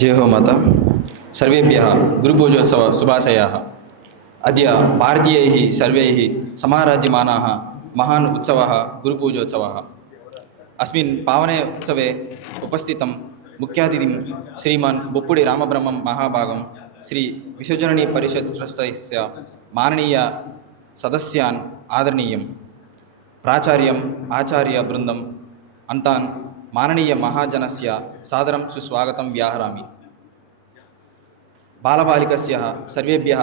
जय हो माता। सर्वेभ्यः गुरुपूजोत्सव शुभाशयाः। अद्य भारतीयैः सर्वैः समाराध्यमानः महान् उत्सवः गुरुपूजोत्सवः। अस्मिन् पावने उत्सवे उपस्थितं मुख्यातिथिं श्रीमान् बोप्पुडी रामब्रह्मं महाभागं श्री विश्वजननी परिषत् ट्रस्टस्य माननीय सदस्यान् आदरणीयं प्राचार्यम् आचार्यवृन्दम् अन्तान् माननीय महाजनस्य सादरं सुस्वागतं व्याहरामि। बालबालिकस्यः सर्वेभ्यः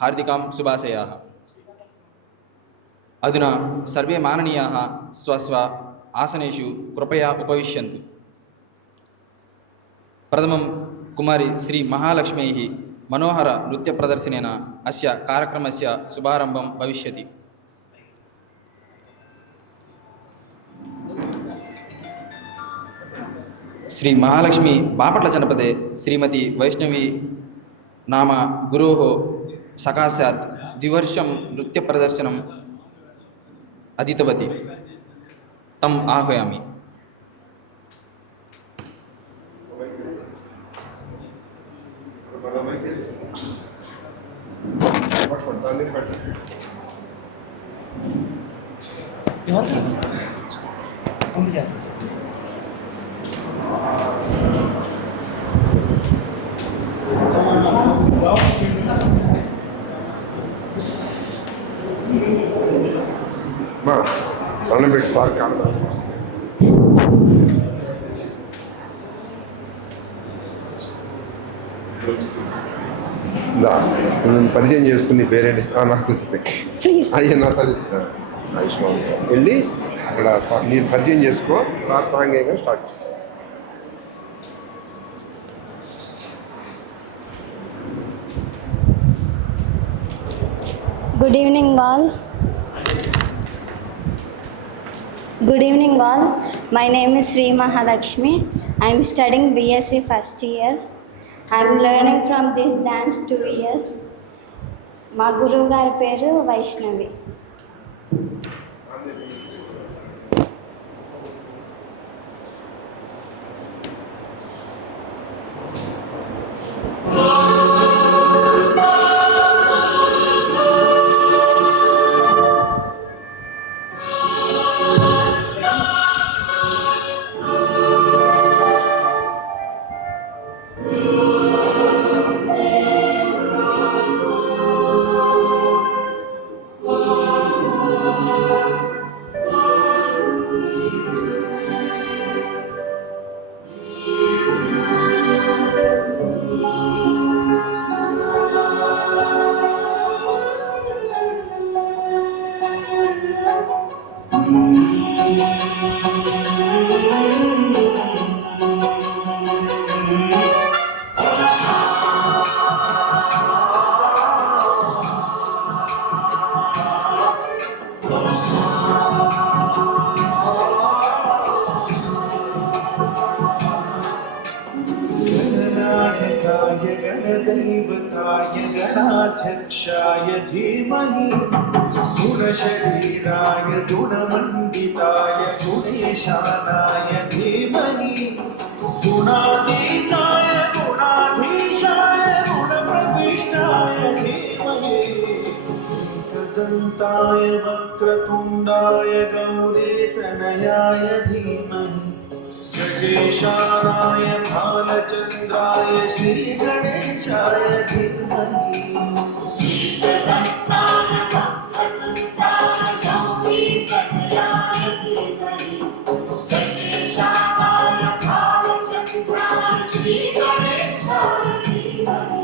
हार्दिकां शुभाशयाः। अधुना सर्वे माननीयाः स्वस्व आसनेषु कृपया उपविश्यन्तु। प्रथमं कुमारी श्री महालक्ष्म्यैः मनोहर नृत्यप्रदर्शनेन अस्य कार्यक्रमस्य शुभारम्भं भविष्यति। श्री महालक्ष्मी बापट्ल जनपदे श्रीमती वैष्णवी नाम गुरोः सकाशात् द्विवर्षं नृत्यप्रदर्शनम् अधीतवती। तम् आह्वयामि। పరిచయం చేసుకుని పేరేంటి? నాకు అయ్యా నా తల్లి ఆయుష్మాన్ వెళ్ళి అక్కడ నేను పరిచయం చేసుకో. సార్ సాంఘికంగా start. Good evening all. Good evening all. My name is Sri Mahalakshmi. I am studying BSc first year. I am learning from this dance 2 years. మా గురువు గారి పేరు వైష్ణవి. गणदैवताय गणाध्यक्षाय धीमहि गुणशरीराय गुणमण्डिताय गुणेशानाय धीमहि गुणातीताय गुणाधीशाय गुणप्रविष्टाय धीमहि एकदन्ताय वक्रतुण्डाय गौरीतनयाय धीमहि गजेशानाय भालचन्द्राय श्रीगणेशाय धीमहि एकदन्ताय वक्रतुण्डाय गौरीतनयाय धीमहि गजेशानाय भालचन्द्राय श्रीगणेशाय धीमहि।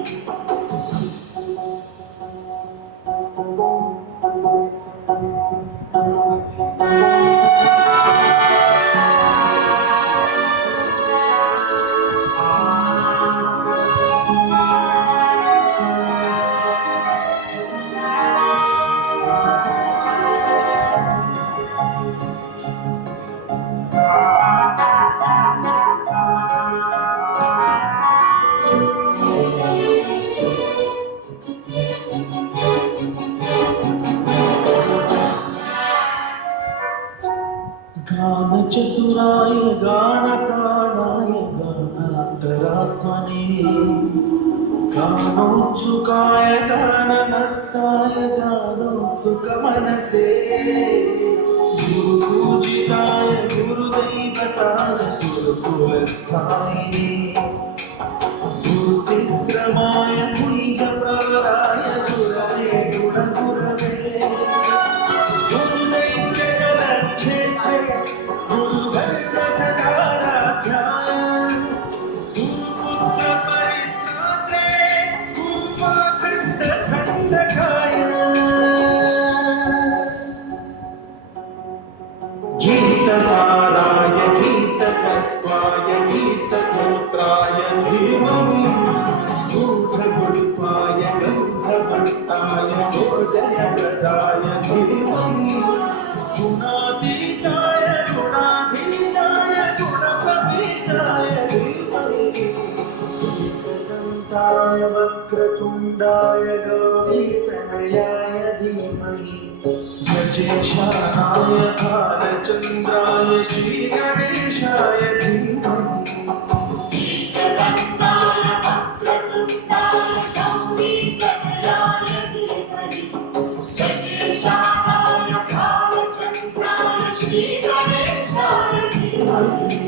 అంతరాత్మని గానోత్సుకాయ గాననత్తాయ గానోత్సుక మనసే గురుపూజితాయ గురుదైవతాయ గురుకులస్థాయిని గురువిక్రమాయ గుహ్యప్రారాయ గురవే గుణగురవే గురుదైత్య జనక్షేత్రే గురుభక్త సదారాధ్యాయ గురుపుత్ర పరిత్రాత్రే గురుపాఖండ ఖండకాయ గీతసారాయ గీతతత్వాయ గీతగోత్రాయ ధీమహి గూఢగుల్పాయ గంధభట్టాయ భోజనప్రదాయ ధీమహి గుణాతీతాయ గుణాధీశాయ గుణప్రవిష్టాయ ధీమహి ఏకదంతాయ వక్రతుండాయ గౌరీతనయాయ ధీమహి గజేశానాయ బాలచంద్రాయ శ్రీగణేశాయ ధీమహి ఏకదంతాయ వక్రతుండాయ గౌరీతనయాయ ధీమహి గజేశానాయ బాలచంద్రాయ శ్రీగణేశాయ ధీమహి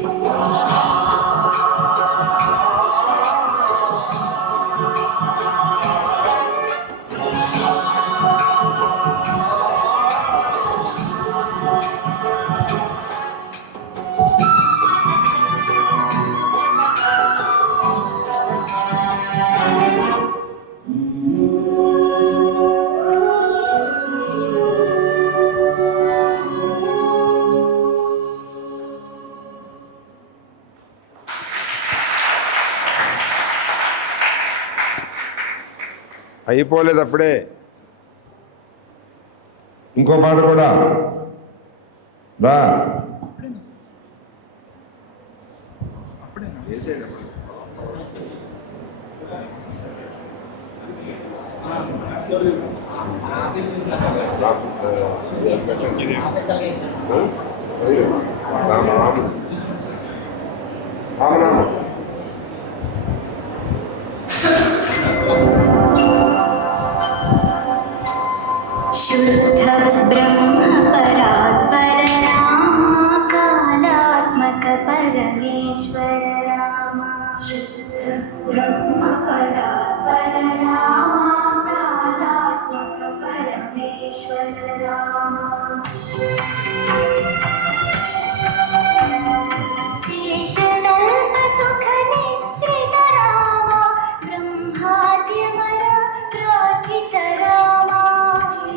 అయిపోలేదు అప్పుడే, ఇంకో పాట కూడా రా. రామనామ शुद्ध ब्रह्म परात्पर रामा कालात्मक परमेश्वर रामा शुद्ध ब्रह्म परात्पर रामा कालात्मक परमेश्वर रामा शेषकल्प सुख निद्रित रामा ब्रह्माद्यमर प्रार्थित रामा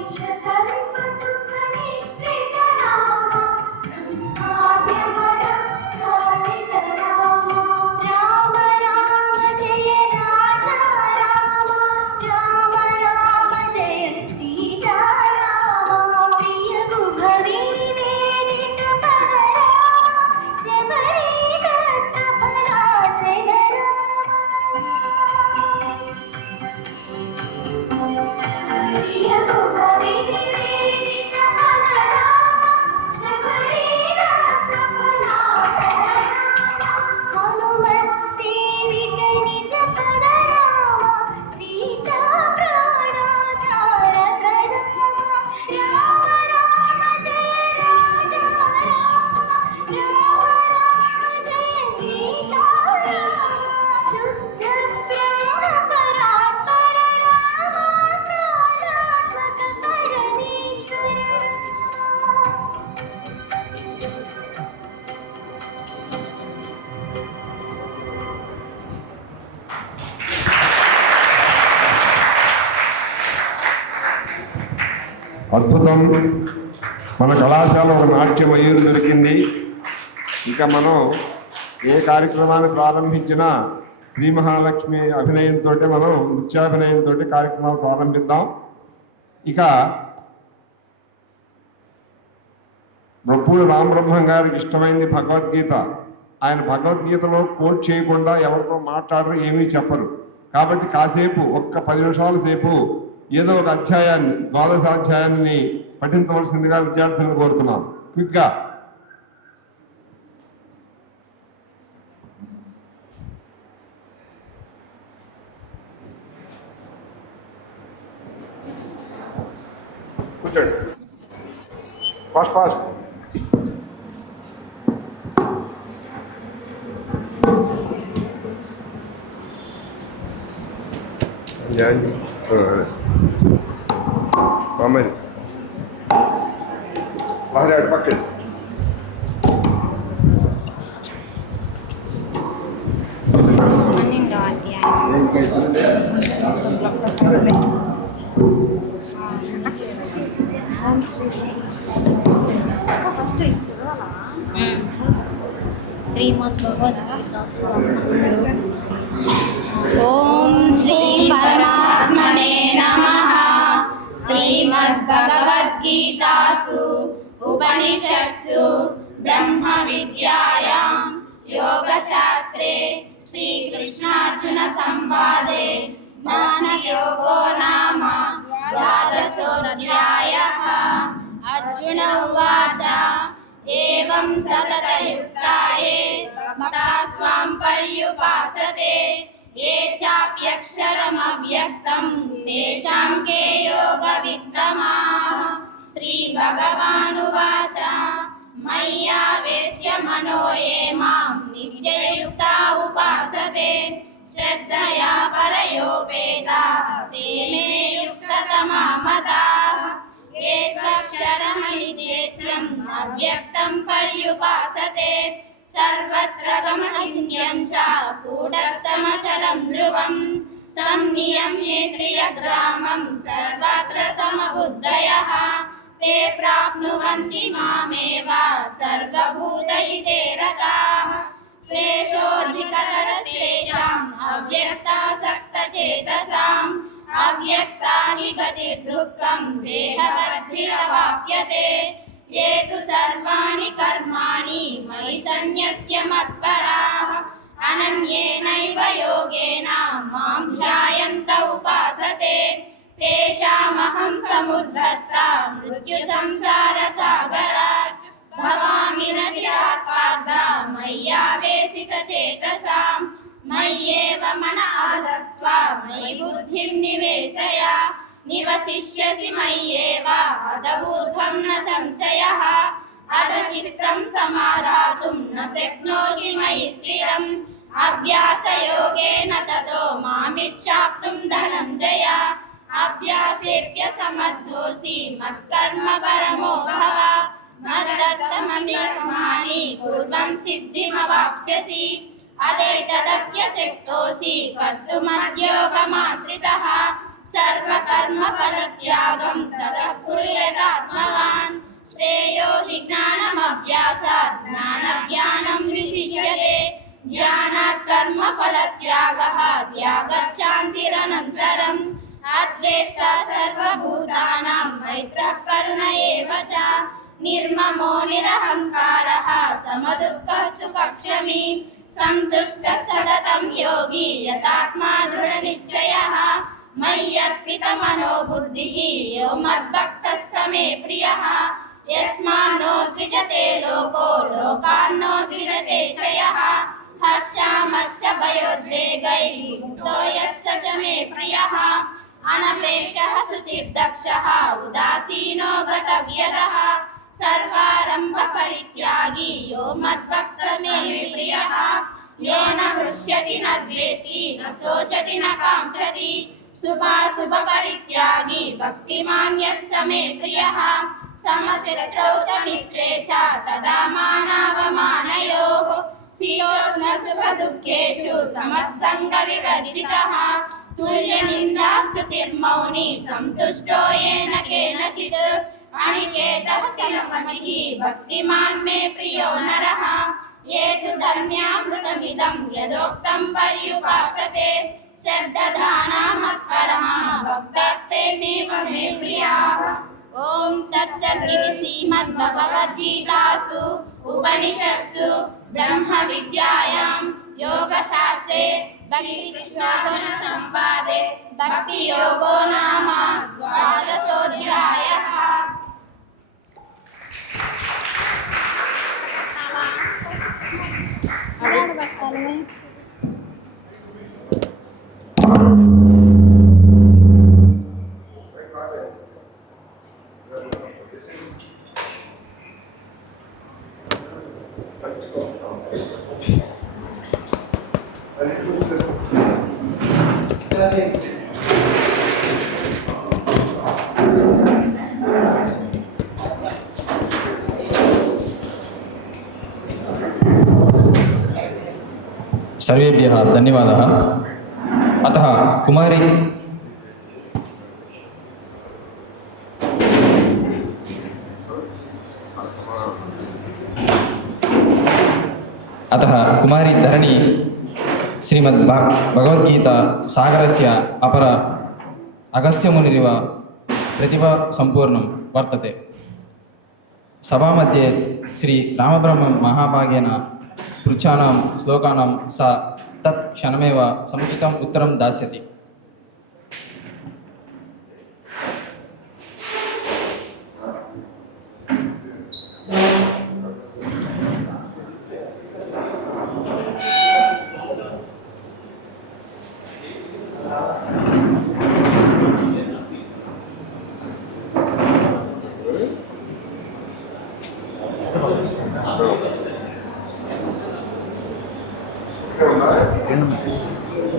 शेषकल्प सुख निद्रित रामा ब्रह्माद्यमर प्रार्थित रामा राम राम जय राजा रामा राम राम जय सीता रामा प्रिय भुवि निवेदित पद रामा शबरी दत्त पराशर रामा प्रिय भुवि निवेदित पद रामा शबरी दत्त पराशर रामा हनुमत सेवित निज पद रामा सीता प्राणाधारक रामा राम राम जय राजा रामा राम राम जय सीता रामा शुद्ध ब्रह्म परात्पर रामा कालात्मक परमेश्वर रामा అద్భుతం. మన కళాశాల ఒక నాట్య మయూరి దొరికింది. ఇంకా మనం ఏ కార్యక్రమాన్ని ప్రారంభించినా శ్రీ మహాలక్ష్మి అభినయంతో, మనం నృత్యాభినయంతో కార్యక్రమాలు ప్రారంభిద్దాం. ఇక రొప్పూడి రామబ్రహ్మం గారికి ఇష్టమైంది భగవద్గీత. ఆయన భగవద్గీతలో కోట్ చేయకుండా ఎవరితో మాట్లాడరు, ఏమీ చెప్పరు. కాబట్టి కాసేపు ఒక్క 10 నిమిషాల సేపు ఏదో ఒక అధ్యాయాన్ని, ద్వాదశాధ్యాయాన్ని పఠించవలసిందిగా విద్యార్థులను కోరుతున్నాం. క్విక్గా. కూర్చోండి. Fast fast. అమ్మాయి మహారాడు పక్కన శ్రీమద్ ఓం శ్రీ పరమాత్మనే నమః. శ్రీమద్భగవద్గీతాసు ఉపనిషత్సు బ్రహ్మ విద్యాయాం యోగశాస్త్రే శ్రీకృష్ణార్జున సంవాదే జ్ఞానయోగో నామ ద్వాదశోऽధ్యాయः. అర్జున ఉవాచ ఏవం సతతయుక్తాయే భక్తాः స్వాం పర్యుపాసతే ఏ చాప్యక్షరమవ్యక్తం తేషాం కే యోగవిత్తమాః. శ్రీభగవానువాచ మయ్యావేశ్య మనో ఏ మాం నిత్యయుక్తా ఉపాసతే శ్రద్ధయా పరయోపేతాః తే మే యుక్తతమా మతాః. ఏకక్షరమనిదేశ్యం అవ్యక్తం పర్యుపాసతే సర్వత్ర గమచిన్యం చ కూటస్థమచలం ధ్రువం సంనియమ్యేంద్రియగ్రామం సర్వత్ర సమబుద్ధయః ते प्राप्नुवन्ति मामेव सर्वभूतहिते रताः. क्लेशोऽधिकतरस्तेषाम् अव्यक्तासक्तचेतसाम् अव्यक्ता हि गतिर्दुःखं देहवद्भिरवाप्यते. ये तु सर्वाणि कर्माणि मयि सन्न्यस्य मत्पराः अनन्येनैव योगेन मां ध्यायन्त उपासते तेषामहं समुद्धर्ता मृत्युसंसारसागरात् भवामि न चिरात् पार्थ मय्यावेशितचेतसां. मय्येव मन आधत्स्व मयि बुद्धिं निवेशय निवसिष्यसि मय्येव अधबुद्धं न संशयः. अधचित्तं समाधातुं न शक्नोषि मयि स्थिरम् अभ्यासयोगेन ततो मामिच्छाप्तुं धनञ्जय. अभ्यासेभ्य समर्थोऽसि मत्कर्म परमो भव मदर्थमकर्माणि कुर्वन् सिद्धिमवाप्स्यसि. अदैतदप्यशक्तोऽसि कर्तुमद्योगमाश्रितः सर्वकर्मफलत्यागं ततः कुर्यादात्मवान्. श्रेयो हि ज्ञानमभ्यासात् ज्ञानध्यानं विशिष्यते. ध्यानात् कर्मफलत्यागः त्यागच्छान्तिरनन्तरम्. अद्वेष्टा सर्वभूतानां मैत्रः करुण एव च. निर्ममो निरहङ्कारः समदुःखः सुखक्षमी. सन्तुष्टः सततं योगी यतात्मा दृढनिश्चयः. मय्यर्पितमनो बुद्धिः यो मद्भक्तः स मे प्रियः. यस्मान्नो द्विजते लोको लोकान्नो द्विजते च यः. हर्षामर्षभयोद्वेगैः मुक्तो यः स च मे प्रियः. अनपेक्षः शुचिर्दक्षः उदासीनो गतव्यदः. सर्वारम्भपरित्यागी यो मद्भक्तः मे प्रियः. यो न हृष्यति न द्वेष्टि न शोचति न काङ्क्षति. शुभाशुभपरित्यागी भक्तिमान् यः स मे प्रियः. समशत्रौ च मित्रे च तदा मानावमानयोः. शीतोष्णसुखदुःखेषु समस्सङ्गविवर्जितः. तुल्यनिन्दास्तुतिर्मौनी सन्तुष्टो येन केनचित्. अनिकेतस्य नमतिः भक्तिमान् मे प्रियो नरः. ये तु धर्म्यामृतमिदं यदोक्तं पर्युपासते श्रद्धाना मत्परः भक्तास्तेमेव मे प्रियाः. ॐ तत्सदिति श्रीमद्भगवद्गीतासु उपनिषत्सु ब्रह्मविद्यायां योगशास्त्रे श्रीकृष्णार्जुनसंवादे भक्तियोगो नाम द्वादशोऽध्यायः. सर्वेभ्यः धन्यवादः। अतः कुमारी धरणी श्रीमद्भगवद्गीता सागरस्य अपर अगस्त्यमुनिरिव प्रतिभा संपूर्णं वर्तते। सभामध्ये श्री रामब्रह्म महाभागेन पृच्छानां श्लोकानां सा तत् क्षणमेव समुचितम् उत्तरं दास्यति।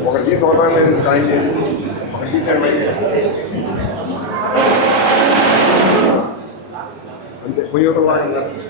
ఒకటి తీసి ఒకటి మీద జాయిన్ చేయండి, ఒకటి తీసేయండి అంతే. పొయ్యి ఒకటి వాడండి.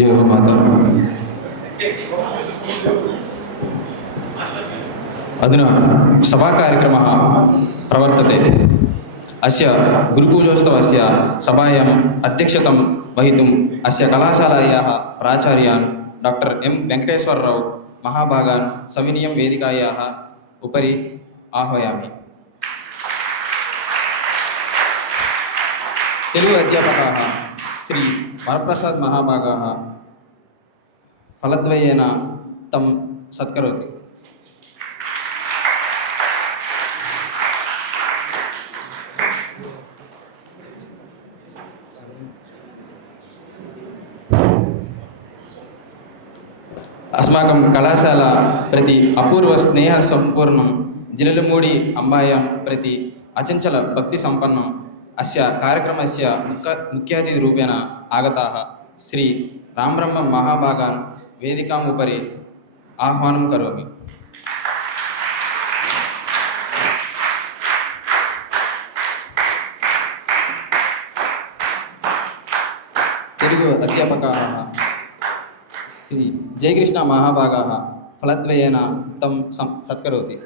जय हो माता। अधुना सभाकार्यक्रमः प्रवर्तते। अस्य गुरुपूजोत्सवस्य सभायाम् अध्यक्षतां वहितुम् अस्य कलाशालायाः प्राचार्यान् डॉक्टर एम वेंकटेश्वरराव महाभागान् सविनयं वेदिकायाः उपरि आह्वयामि। तेलुगु अध्यापकाः श्री वरप्रसाद महाभागाः फलद्वयेन तं सत्करोति। अस्माकं कलाशाला प्रति अपूर्व स्नेह संपूर्णं जिललमूडि अम्बायां प्रति अचञ्चल भक्तिसम्पन्नं अस्य कार्यक्रमस्य मुख्यातिथिरूपेण आगताः श्री रामब्रह्म महाभागान् वेदिकाम् उपरि आह्वानं करोमि। तेलुगु अध्यापकाः श्री जयकृष्ण महाभागाः फलद्वयेन तं सत्करोति।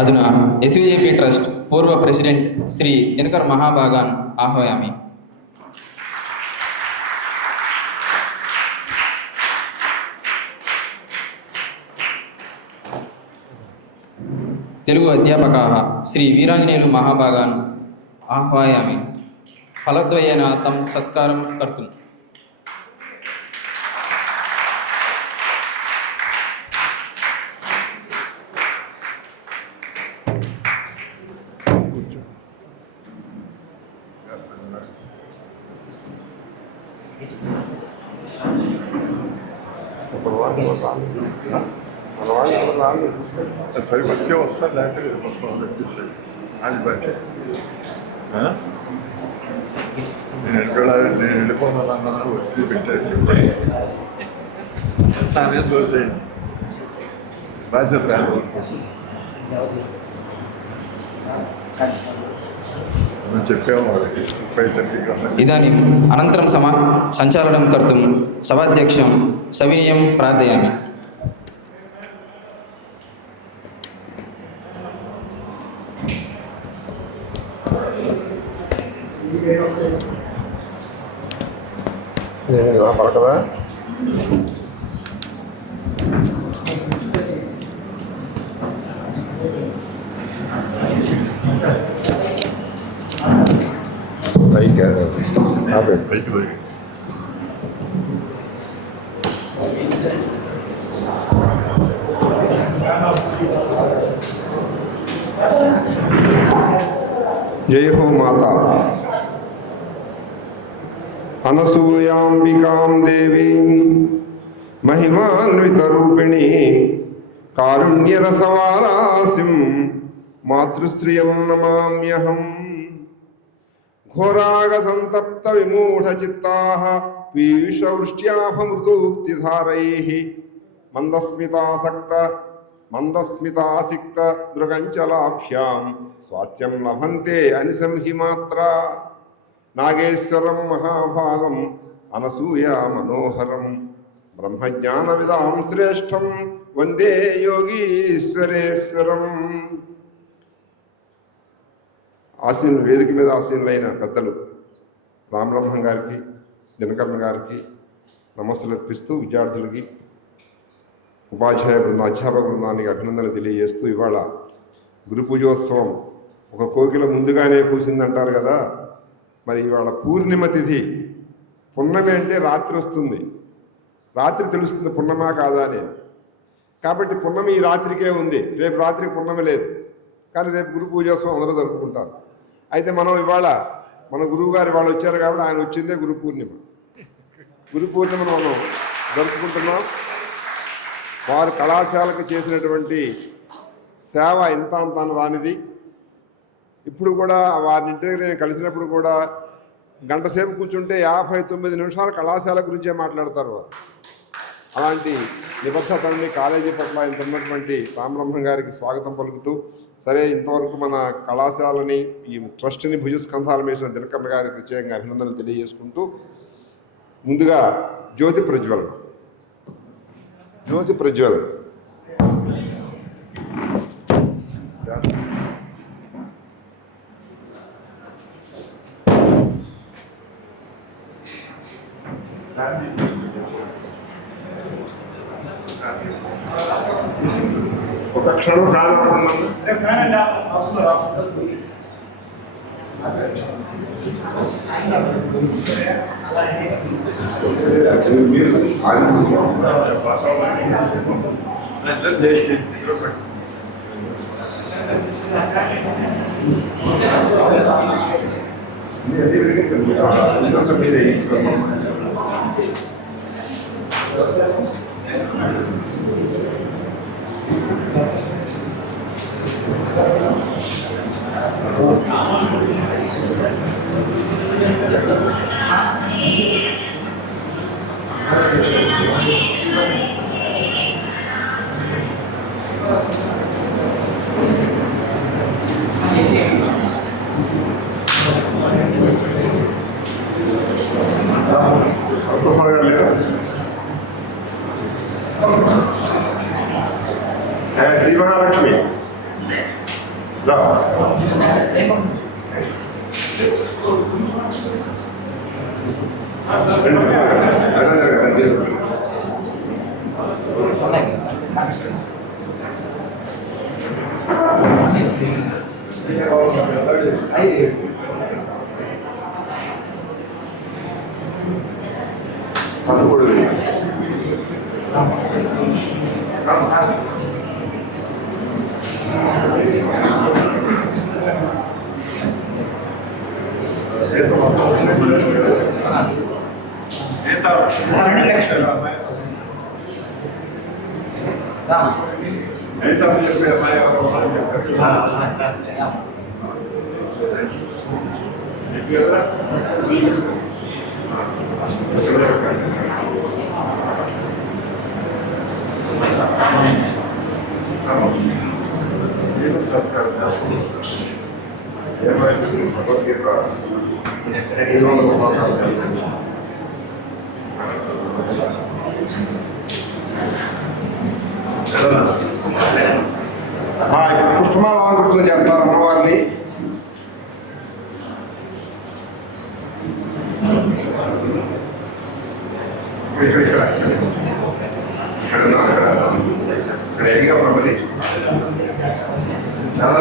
अधुना SVJP ट्रस्ट पूर्व प्रेसिडेंट श्री दिनकर महाभागान् आह्वयामि। तेलुगु अध्यापकाः श्री वीरांजनेयुलु महाभागान् आह्वयामि फलद्वयेन तं सत्कारं कर्तुम्। సరే వస్తే వస్తా లేకపోతే వచ్చేసాడు అది బట్టి నేను వెళ్ళిపోతాను వచ్చి పెట్టాను నా మీద దోసేయండి బాధ్యత రాదు చెప్పాము వాళ్ళకి 5:30 इदानीम् अनन्तरं सञ्चालनं कर्तुं सभाध्यक्षं सविनयं प्रार्थयामि। పడకదా పైకి పైకి పోయి जय हो माता अनसूयाम्बिकां देवीं महिमान्वितरूपिणी कारुण्यरसवारासिं मातृश्रियं नमाम्यहम्। घोरागसन्तप्तविमूढचित्ताः पीयूषवृष्ट्याभमृदूक्तिधारैः मन्दस्मितासिक्तदृगञ्चलाभ्यां स्वास्थ्यं लभन्ते अनिशं हि मात्रा। नागेश्वरं महाभागं अनसूया मनोहरं ब्रह्मज्ञानविदां श्रेष्ठं वन्दे योगीश्वरेश्वरम्। ఆశీనులు వేదిక మీద ఆశీనులైన పెద్దలు రామబ్రహ్మం గారికి దినకరణ గారికి నమస్సులు అర్పిస్తూ విద్యార్థులకి ఉపాధ్యాయ బృంద అధ్యాపక బృందానికి అభినందనలు తెలియజేస్తూ ఇవాళ గురు పూజోత్సవం ఒక కోకిల ముందుగానే కూసిందంటారు కదా, మరి ఇవాళ పూర్ణిమ తిథి. పున్నమి అంటే రాత్రి వస్తుంది, రాత్రి తెలుస్తుంది పున్నమా కాదా అనేది. కాబట్టి పున్నమి ఈ రాత్రికే ఉంది, రేపు రాత్రికి పున్నమి లేదు. కానీ రేపు గురు పూజోత్సవం అందరూ జరుపుకుంటారు. అయితే మనం ఇవాళ మన గురువు గారు ఇవాళ వచ్చారు కాబట్టి ఆయన వచ్చిందే గురు పూర్ణిమ. గురు పూర్ణిమను మనం జరుపుకుంటున్నాం. వారు కళాశాలకు చేసినటువంటి సేవ ఇంత అంత రానిది. ఇప్పుడు కూడా వారిని ఇంటి దగ్గర నేను కలిసినప్పుడు కూడా గంట సేపు కూర్చుంటే 59 నిమిషాలు కళాశాల గురించే మాట్లాడతారు వారు. అలాంటి నిబద్ధతని కాలేజీ పట్ల ఇంత ఉన్నటువంటి రామబ్రహ్మం గారికి స్వాగతం పలుకుతూ, సరే ఇంతవరకు మన కళాశాలని ఈ ట్రస్ట్ని భుజస్కంధాల వేసిన దినకరణ గారికి ప్రత్యేకంగా అభినందనలు తెలియజేసుకుంటూ, ముందుగా జ్యోతి ప్రజ్వలన ఒక క్షణం ఫ్యాన్ ఇదంతా మీరే శ్రీ మహాలక్ష్మి రా పుష్పమాల అలంకృతం చేస్తారు అమ్మవారిని. ఇక్కడ ఏగా మరి చాలా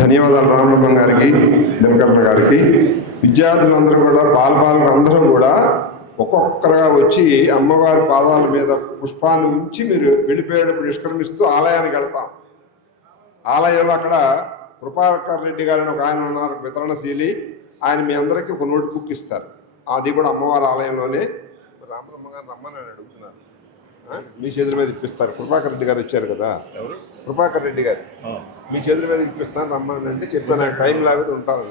ధన్యవాదాలు రామబ్రహ్మం గారికి, దినకరణ గారికి. విద్యార్థులందరూ కూడా పాల్గొన అందరూ కూడా ఒక్కొక్కరుగా వచ్చి అమ్మవారి పాదాల మీద పుష్పాన్ని ఉంచి మీరు వెళ్ళిపోయేటప్పుడు నిష్క్రమిస్తూ ఆలయానికి వెళ్తాం. ఆలయంలో అక్కడ కృపాకర్ రెడ్డి గారిని ఒక ఆయన ఉన్నారు, వితరణశీలి. ఆయన మీ అందరికీ ఒక నోట్ బుక్ ఇస్తారు. అది కూడా అమ్మవారి ఆలయంలోనే. రామబ్రహ్మ గారు రమ్మని అడుగుతున్నారు, మీ చేతుల మీద ఇప్పిస్తారు. కృపాకర్ రెడ్డి గారు వచ్చారు కదా, కృపాకర్ రెడ్డి గారు మీ చేతుల మీద ఇప్పిస్తాను రమ్మని అంటే చెప్పాను. నాకు టైం లేకపోతే ఉంటాను.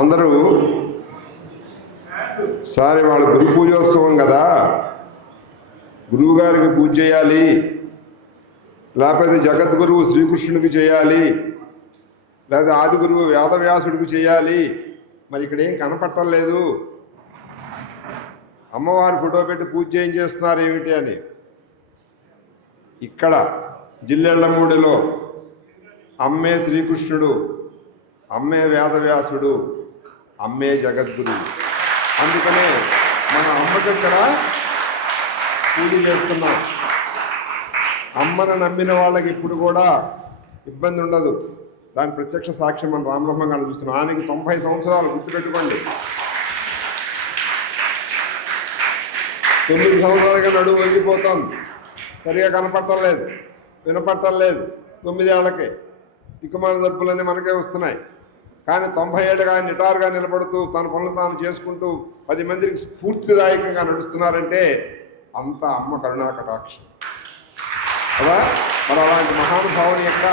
అందరూ సారి వాళ్ళ గురు పూజోత్సవం కదా, గురువు గారికి పూజ చేయాలి, లేకపోతే జగద్గురువు శ్రీకృష్ణుడికి చేయాలి, లేదా ఆది గురువు వేదవ్యాసుడికి చేయాలి. మరి ఇక్కడ ఏం కనపట్టలేదు, అమ్మవారి ఫోటో పెట్టి పూజ చేస్తున్నారు ఏమిటి అని. ఇక్కడ జిల్లెళ్లమూడిలో అమ్మే శ్రీకృష్ణుడు, అమ్మే వేదవ్యాసుడు, అమ్మే జగద్గురువు. అందుకనే మన అమ్మకి ఇక్కడ పూజ చేస్తున్నాం. అమ్మను నమ్మిన వాళ్ళకి ఇప్పుడు కూడా ఇబ్బంది ఉండదు. దాని ప్రత్యక్ష సాక్ష్యం మన రామబ్రహ్మ గారిని చూస్తున్నాం. ఆయనకి 90 సంవత్సరాలు, గుర్తుపెట్టుకోండి. 9 సంవత్సరాలుగా నడువు వంగిపోతుంది, సరిగా కనపట్టలేదు, వినపట్టలేదు. 9 ఏళ్లకే దిక్కుమాల జబ్బులన్నీ మనకే వస్తున్నాయి. కానీ 90 ఏళ్ళుగా ఆయన నిటారుగా నిలబడుతూ తన పనులు తాను చేసుకుంటూ 10 మందికి స్ఫూర్తిదాయకంగా నడుస్తున్నారంటే అంత అమ్మ కరుణా కటాక్షం కదా. మరి అలాంటి మహానుభావుని యొక్క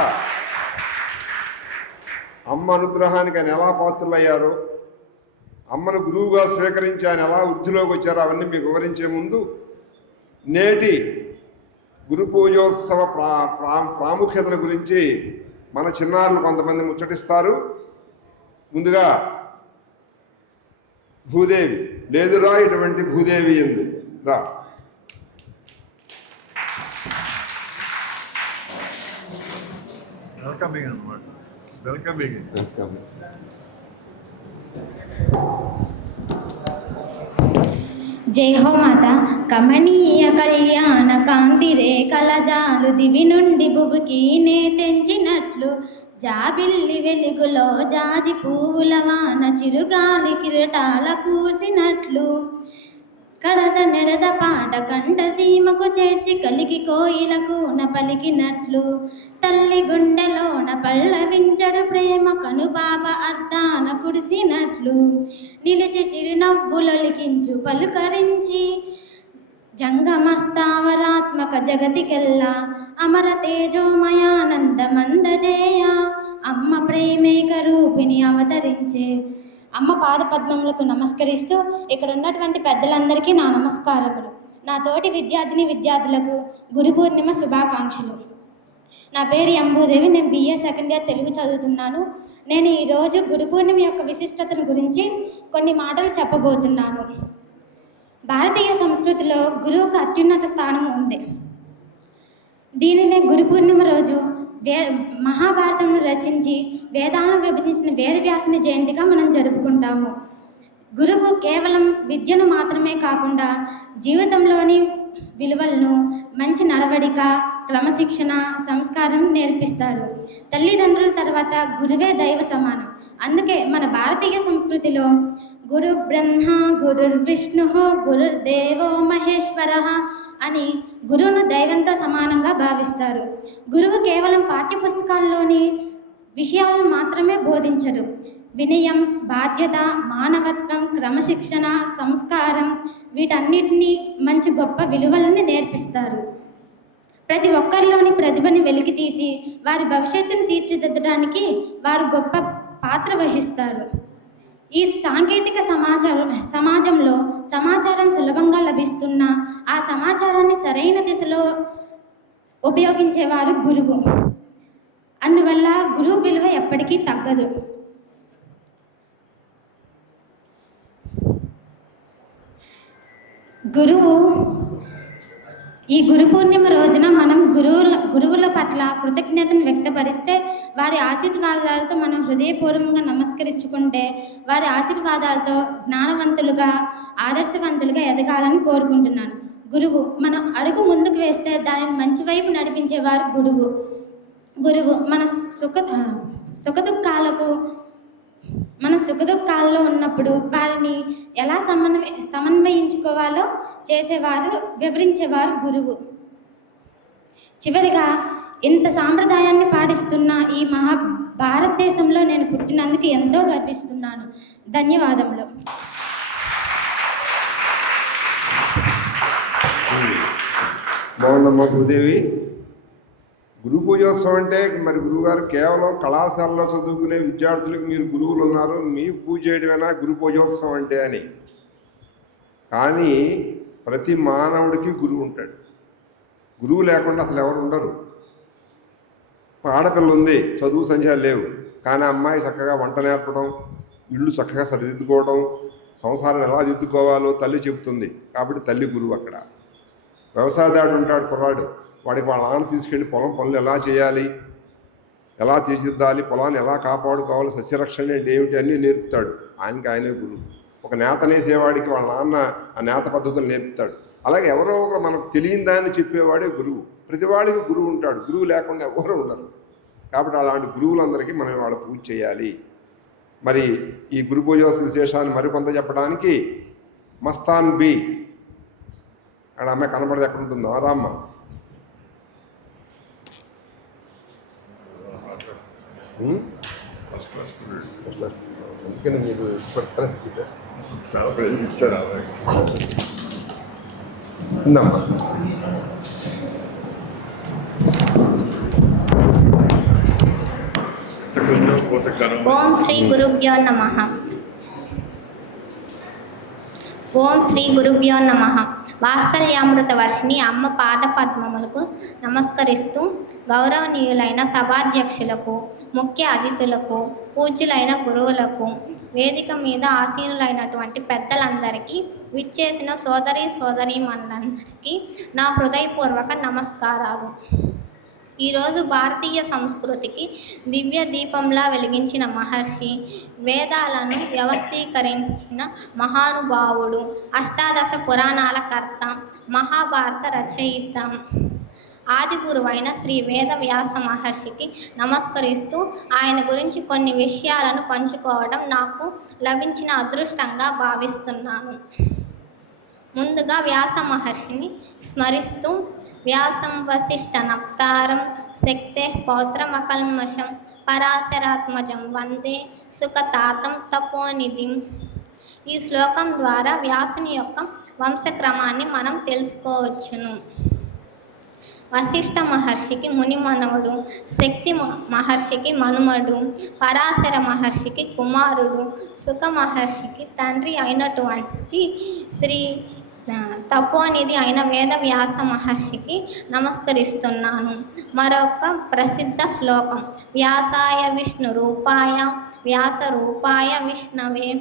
అమ్మ అనుగ్రహానికి ఆయన ఎలా పాత్రులయ్యారో, అమ్మను గురువుగా స్వీకరించి ఆయన ఎలా వృద్ధిలోకి వచ్చారో అవన్నీ మీకు వివరించే ముందు నేటి గురు పూజోత్సవ ప్రాముఖ్యతను గురించి మన చిన్నారులు కొంతమంది ముచ్చటిస్తారు. ముందుగా భూదేవి, లేదురా ఇటువంటి భూదేవి ఎందు రా. వెల్కమింగ్ అన్నమాట. వెల్కమింగ్. జై హో మాత. కమనీయ కళ్యాణ కాంతి రేఖలజాలు దివి నుండి భువికి నే తెంచినట్లు, జాబిల్లి వెలుగులో జాజి పువ్వుల వాన చిరుగాలి కిరటాల కూసినట్లు, కడద నెడద పాట కంట సీమకు చేర్చి కలికి కోయిలకు పలికినట్లు, తల్లి గుండెలోన పల్లవించడు ప్రేమ కనుపాప అర్థాన కురిసినట్లు, నిలిచి చిరునవ్వులొలికించు పలుకరించి జంగమస్థావరాత్మక జగతికెల్లా అమర తేజోమయానంద మందజేయ, అమ్మ ప్రేమేక రూపిణి అవతరించే. అమ్మ పాద పద్మములకు నమస్కరిస్తూ ఇక్కడ ఉన్నటువంటి పెద్దలందరికీ నా నమస్కారములు. నా తోటి విద్యార్థులకు గురు పూర్ణిమ శుభాకాంక్షలు. నా పేరు ఎంబూదేవి. నేను BA సెకండ్ ఇయర్ తెలుగు చదువుతున్నాను. నేను ఈరోజు గురు పూర్ణిమ యొక్క విశిష్టతను గురించి కొన్ని మాటలు చెప్పబోతున్నాను. భారతీయ సంస్కృతిలో గురువుకు అత్యున్నత స్థానం ఉంది. దీనినే గురు పూర్ణిమ రోజు మహాభారతంను రచించి వేదాలను విభజించిన వేదవ్యాసుని జయంతిగా మనం జరుపుకుంటాము. గురువు కేవలం విద్యను మాత్రమే కాకుండా జీవితంలోని విలువలను, మంచి నడవడిక, క్రమశిక్షణ, సంస్కారం నేర్పిస్తారు. తల్లిదండ్రుల తర్వాత గురువే దైవ సమానం. అందుకే మన భారతీయ సంస్కృతిలో గురు బ్రహ్మ గురుర్విష్ణు గురుర్దేవో మహేశ్వర అని గురువును దైవంతో సమానంగా భావిస్తారు. గురువు కేవలం పాఠ్యపుస్తకాల్లోని విషయాలను మాత్రమే బోధించరు. వినయం, బాధ్యత, మానవత్వం, క్రమశిక్షణ, సంస్కారం వీటన్నిటినీ మంచి గొప్ప విలువలను నేర్పిస్తారు. ప్రతి ఒక్కరిలోని ప్రతిభని వెలికితీసి వారి భవిష్యత్తును తీర్చిదిద్దడానికి వారు గొప్ప పాత్ర వహిస్తారు. ఈ సాంకేతిక సమాజంలో సమాచారం సులభంగా లభిస్తున్న ఆ సమాచారాన్ని సరైన దిశలో ఉపయోగించేవారు గురువు. అందువల్ల గురువు విలువ ఎప్పటికీ తగ్గదు. ఈ గురు పూర్ణిమ రోజున మనం గురువుల పట్ల కృతజ్ఞతను వ్యక్తపరిస్తే, వారి ఆశీర్వాదాలతో మనం హృదయపూర్వకంగా నమస్కరించుకుంటే, వారి ఆశీర్వాదాలతో జ్ఞానవంతులుగా, ఆదర్శవంతులుగా ఎదగాలని కోరుకుంటున్నాను. గురువు మనం అడుగు ముందుకు వేస్తే దానిని మంచి వైపు నడిపించేవారు గురువు మన సుఖదుఖాల్లో ఉన్నప్పుడు వారిని ఎలా సమన్వయించుకోవాలో వివరించేవారు గురువు. చివరిగా, ఇంత సాంప్రదాయాన్ని పాటిస్తున్న ఈ భారతదేశంలో నేను పుట్టినందుకు ఎంతో గర్విస్తున్నాను. ధన్యవాదములు. బాగుందమ్మా భూదేవి. గురు పూజోత్సవం అంటే మరి గురువుగారు కేవలం కళాశాలలో చదువుకునే విద్యార్థులకు మీరు గురువులు ఉన్నారు, మీకు పూజ చేయడమేనా గురు పూజోత్సవం అంటే అని. కానీ ప్రతి మానవుడికి గురువు ఉంటాడు. గురువు లేకుండా అసలు ఎవరు ఉండరు. ఆడపిల్ల ఉంది, చదువు సంధ్యాలు లేవు, కానీ అమ్మాయి చక్కగా వంట నేర్పడం, ఇళ్ళు చక్కగా సరిదిద్దుకోవడం, సంసారం ఎలా దిద్దుకోవాలో తల్లి చెబుతుంది. కాబట్టి తల్లి గురువు. అక్కడ వ్యవసాయదారుడు ఉంటాడు, కుర్రాడు, వాడికి వాళ్ళ నాన్న తీసుకెళ్ళి పొలం పనులు ఎలా చేయాలి, ఎలా తీర్చిదిద్దాలి, పొలాన్ని ఎలా కాపాడుకోవాలి, సస్యరక్షణ అంటే ఏమిటి అన్నీ నేర్పుతాడు. ఆయనే గురువు. ఒక నేతనేసేవాడికి వాళ్ళ నాన్న ఆ నేత పద్ధతులు నేర్పుతాడు. అలాగే ఎవరో ఒకరు మనకు తెలియని దాన్ని చెప్పేవాడే గురువు. ప్రతి వాడికి గురువు ఉంటాడు. గురువు లేకుండా ఎవరు ఉండరు. కాబట్టి అలాంటి గురువులందరికీ మనం వాళ్ళ పూజ చేయాలి. మరి ఈ గురు పూజోత్సవ విశేషాన్ని మరికొంత చెప్పడానికి మస్తాన్ బి అక్కడ అమ్మాయి కనబడదు, ఎక్కడ ఉంటుందో రామ్మ. అందుకని మీరు చాలా ప్రజలు ఇచ్చారు. ఉందమ్మా. కృష్ణ పోతే కరం ఓం శ్రీ గురుభ్యో నమః. ఓం శ్రీ గురుభ్యో నమః. వాత్సల్యామృత వర్షిణి అమ్మ పాద పద్మములకు నమస్కరిస్తూ గౌరవనీయులైన సభాధ్యక్షులకు, ముఖ్య అతిథులకు, పూజ్యులైన గురువులకు, వేదిక మీద ఆసీనులైనటువంటి పెద్దలందరికీ, విచ్చేసిన సోదరీమణులందరికీ నా హృదయపూర్వక నమస్కారాలు. ఈరోజు భారతీయ సంస్కృతికి దివ్య దీపంలా వెలిగించిన మహర్షి, వేదాలను వ్యవస్థీకరించిన మహానుభావుడు, అష్టాదశ పురాణాల కర్త, మహాభారత రచయిత, ఆది గురువైన శ్రీ వేద వ్యాస మహర్షికి నమస్కరిస్తూ ఆయన గురించి కొన్ని విషయాలను పంచుకోవడం నాకు లభించిన అదృష్టంగా భావిస్తున్నాను. ముందుగా వ్యాస మహర్షిని స్మరిస్తూ వ్యాసం వశిష్ఠ నప్తారం శక్తే పౌత్రమకల్మషం పరాశరాత్మజం వందే సుఖతాతం తపోనిధిం. ఈ శ్లోకం ద్వారా వ్యాసుని యొక్క వంశక్రమాన్ని మనం తెలుసుకోవచ్చును. వశిష్ఠ మహర్షికి ముని మనవడు, శక్తి మహర్షికి మనుమడు, పరాశర మహర్షికి కుమారుడు, సుఖ మహర్షికి తండ్రి అయినటువంటి శ్రీ తపోనిధి అయిన వేద వ్యాస మహర్షికి నమస్కరిస్తున్నాను. మరొక ప్రసిద్ధ శ్లోకం వ్యాసాయ విష్ణు రూపాయ వ్యాస రూపాయ విష్ణవే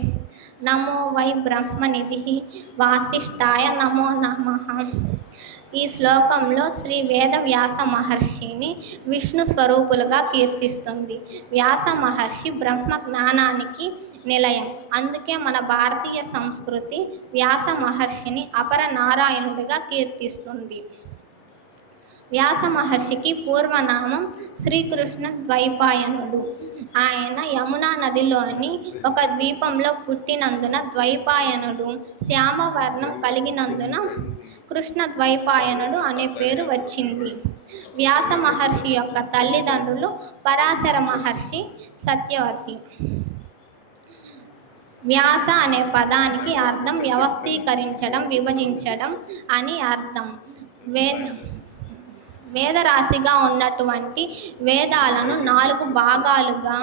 నమో వై బ్రహ్మనిధి వాసిష్ఠాయ నమో నమః. ఈ శ్లోకంలో శ్రీ వేద వ్యాస మహర్షిని విష్ణు స్వరూపులుగా కీర్తిస్తుంది. వ్యాస మహర్షి బ్రహ్మ జ్ఞానానికి నిలయం. అందుకే మన భారతీయ సంస్కృతి వ్యాస మహర్షిని అపర నారాయణుడిగా కీర్తిస్తుంది. వ్యాస మహర్షికి పూర్వనామం శ్రీకృష్ణ ద్వైపాయనుడు. ఆయన యమునా నదిలోని ఒక ద్వీపంలో పుట్టినందున ద్వైపాయనుడు, శ్యామవర్ణం కలిగినందున కృష్ణ ద్వైపాయనుడు అనే పేరు వచ్చింది. వ్యాస మహర్షి యొక్క తల్లిదండ్రులు పరాశర మహర్షి, సత్యవతి. వ్యాస అనే పదానికి అర్థం వ్యవస్థీకరించడం, విభజించడం అని అర్థం. వేదరాశిగా ఉన్నటువంటి వేదాలను 4 భాగాలుగా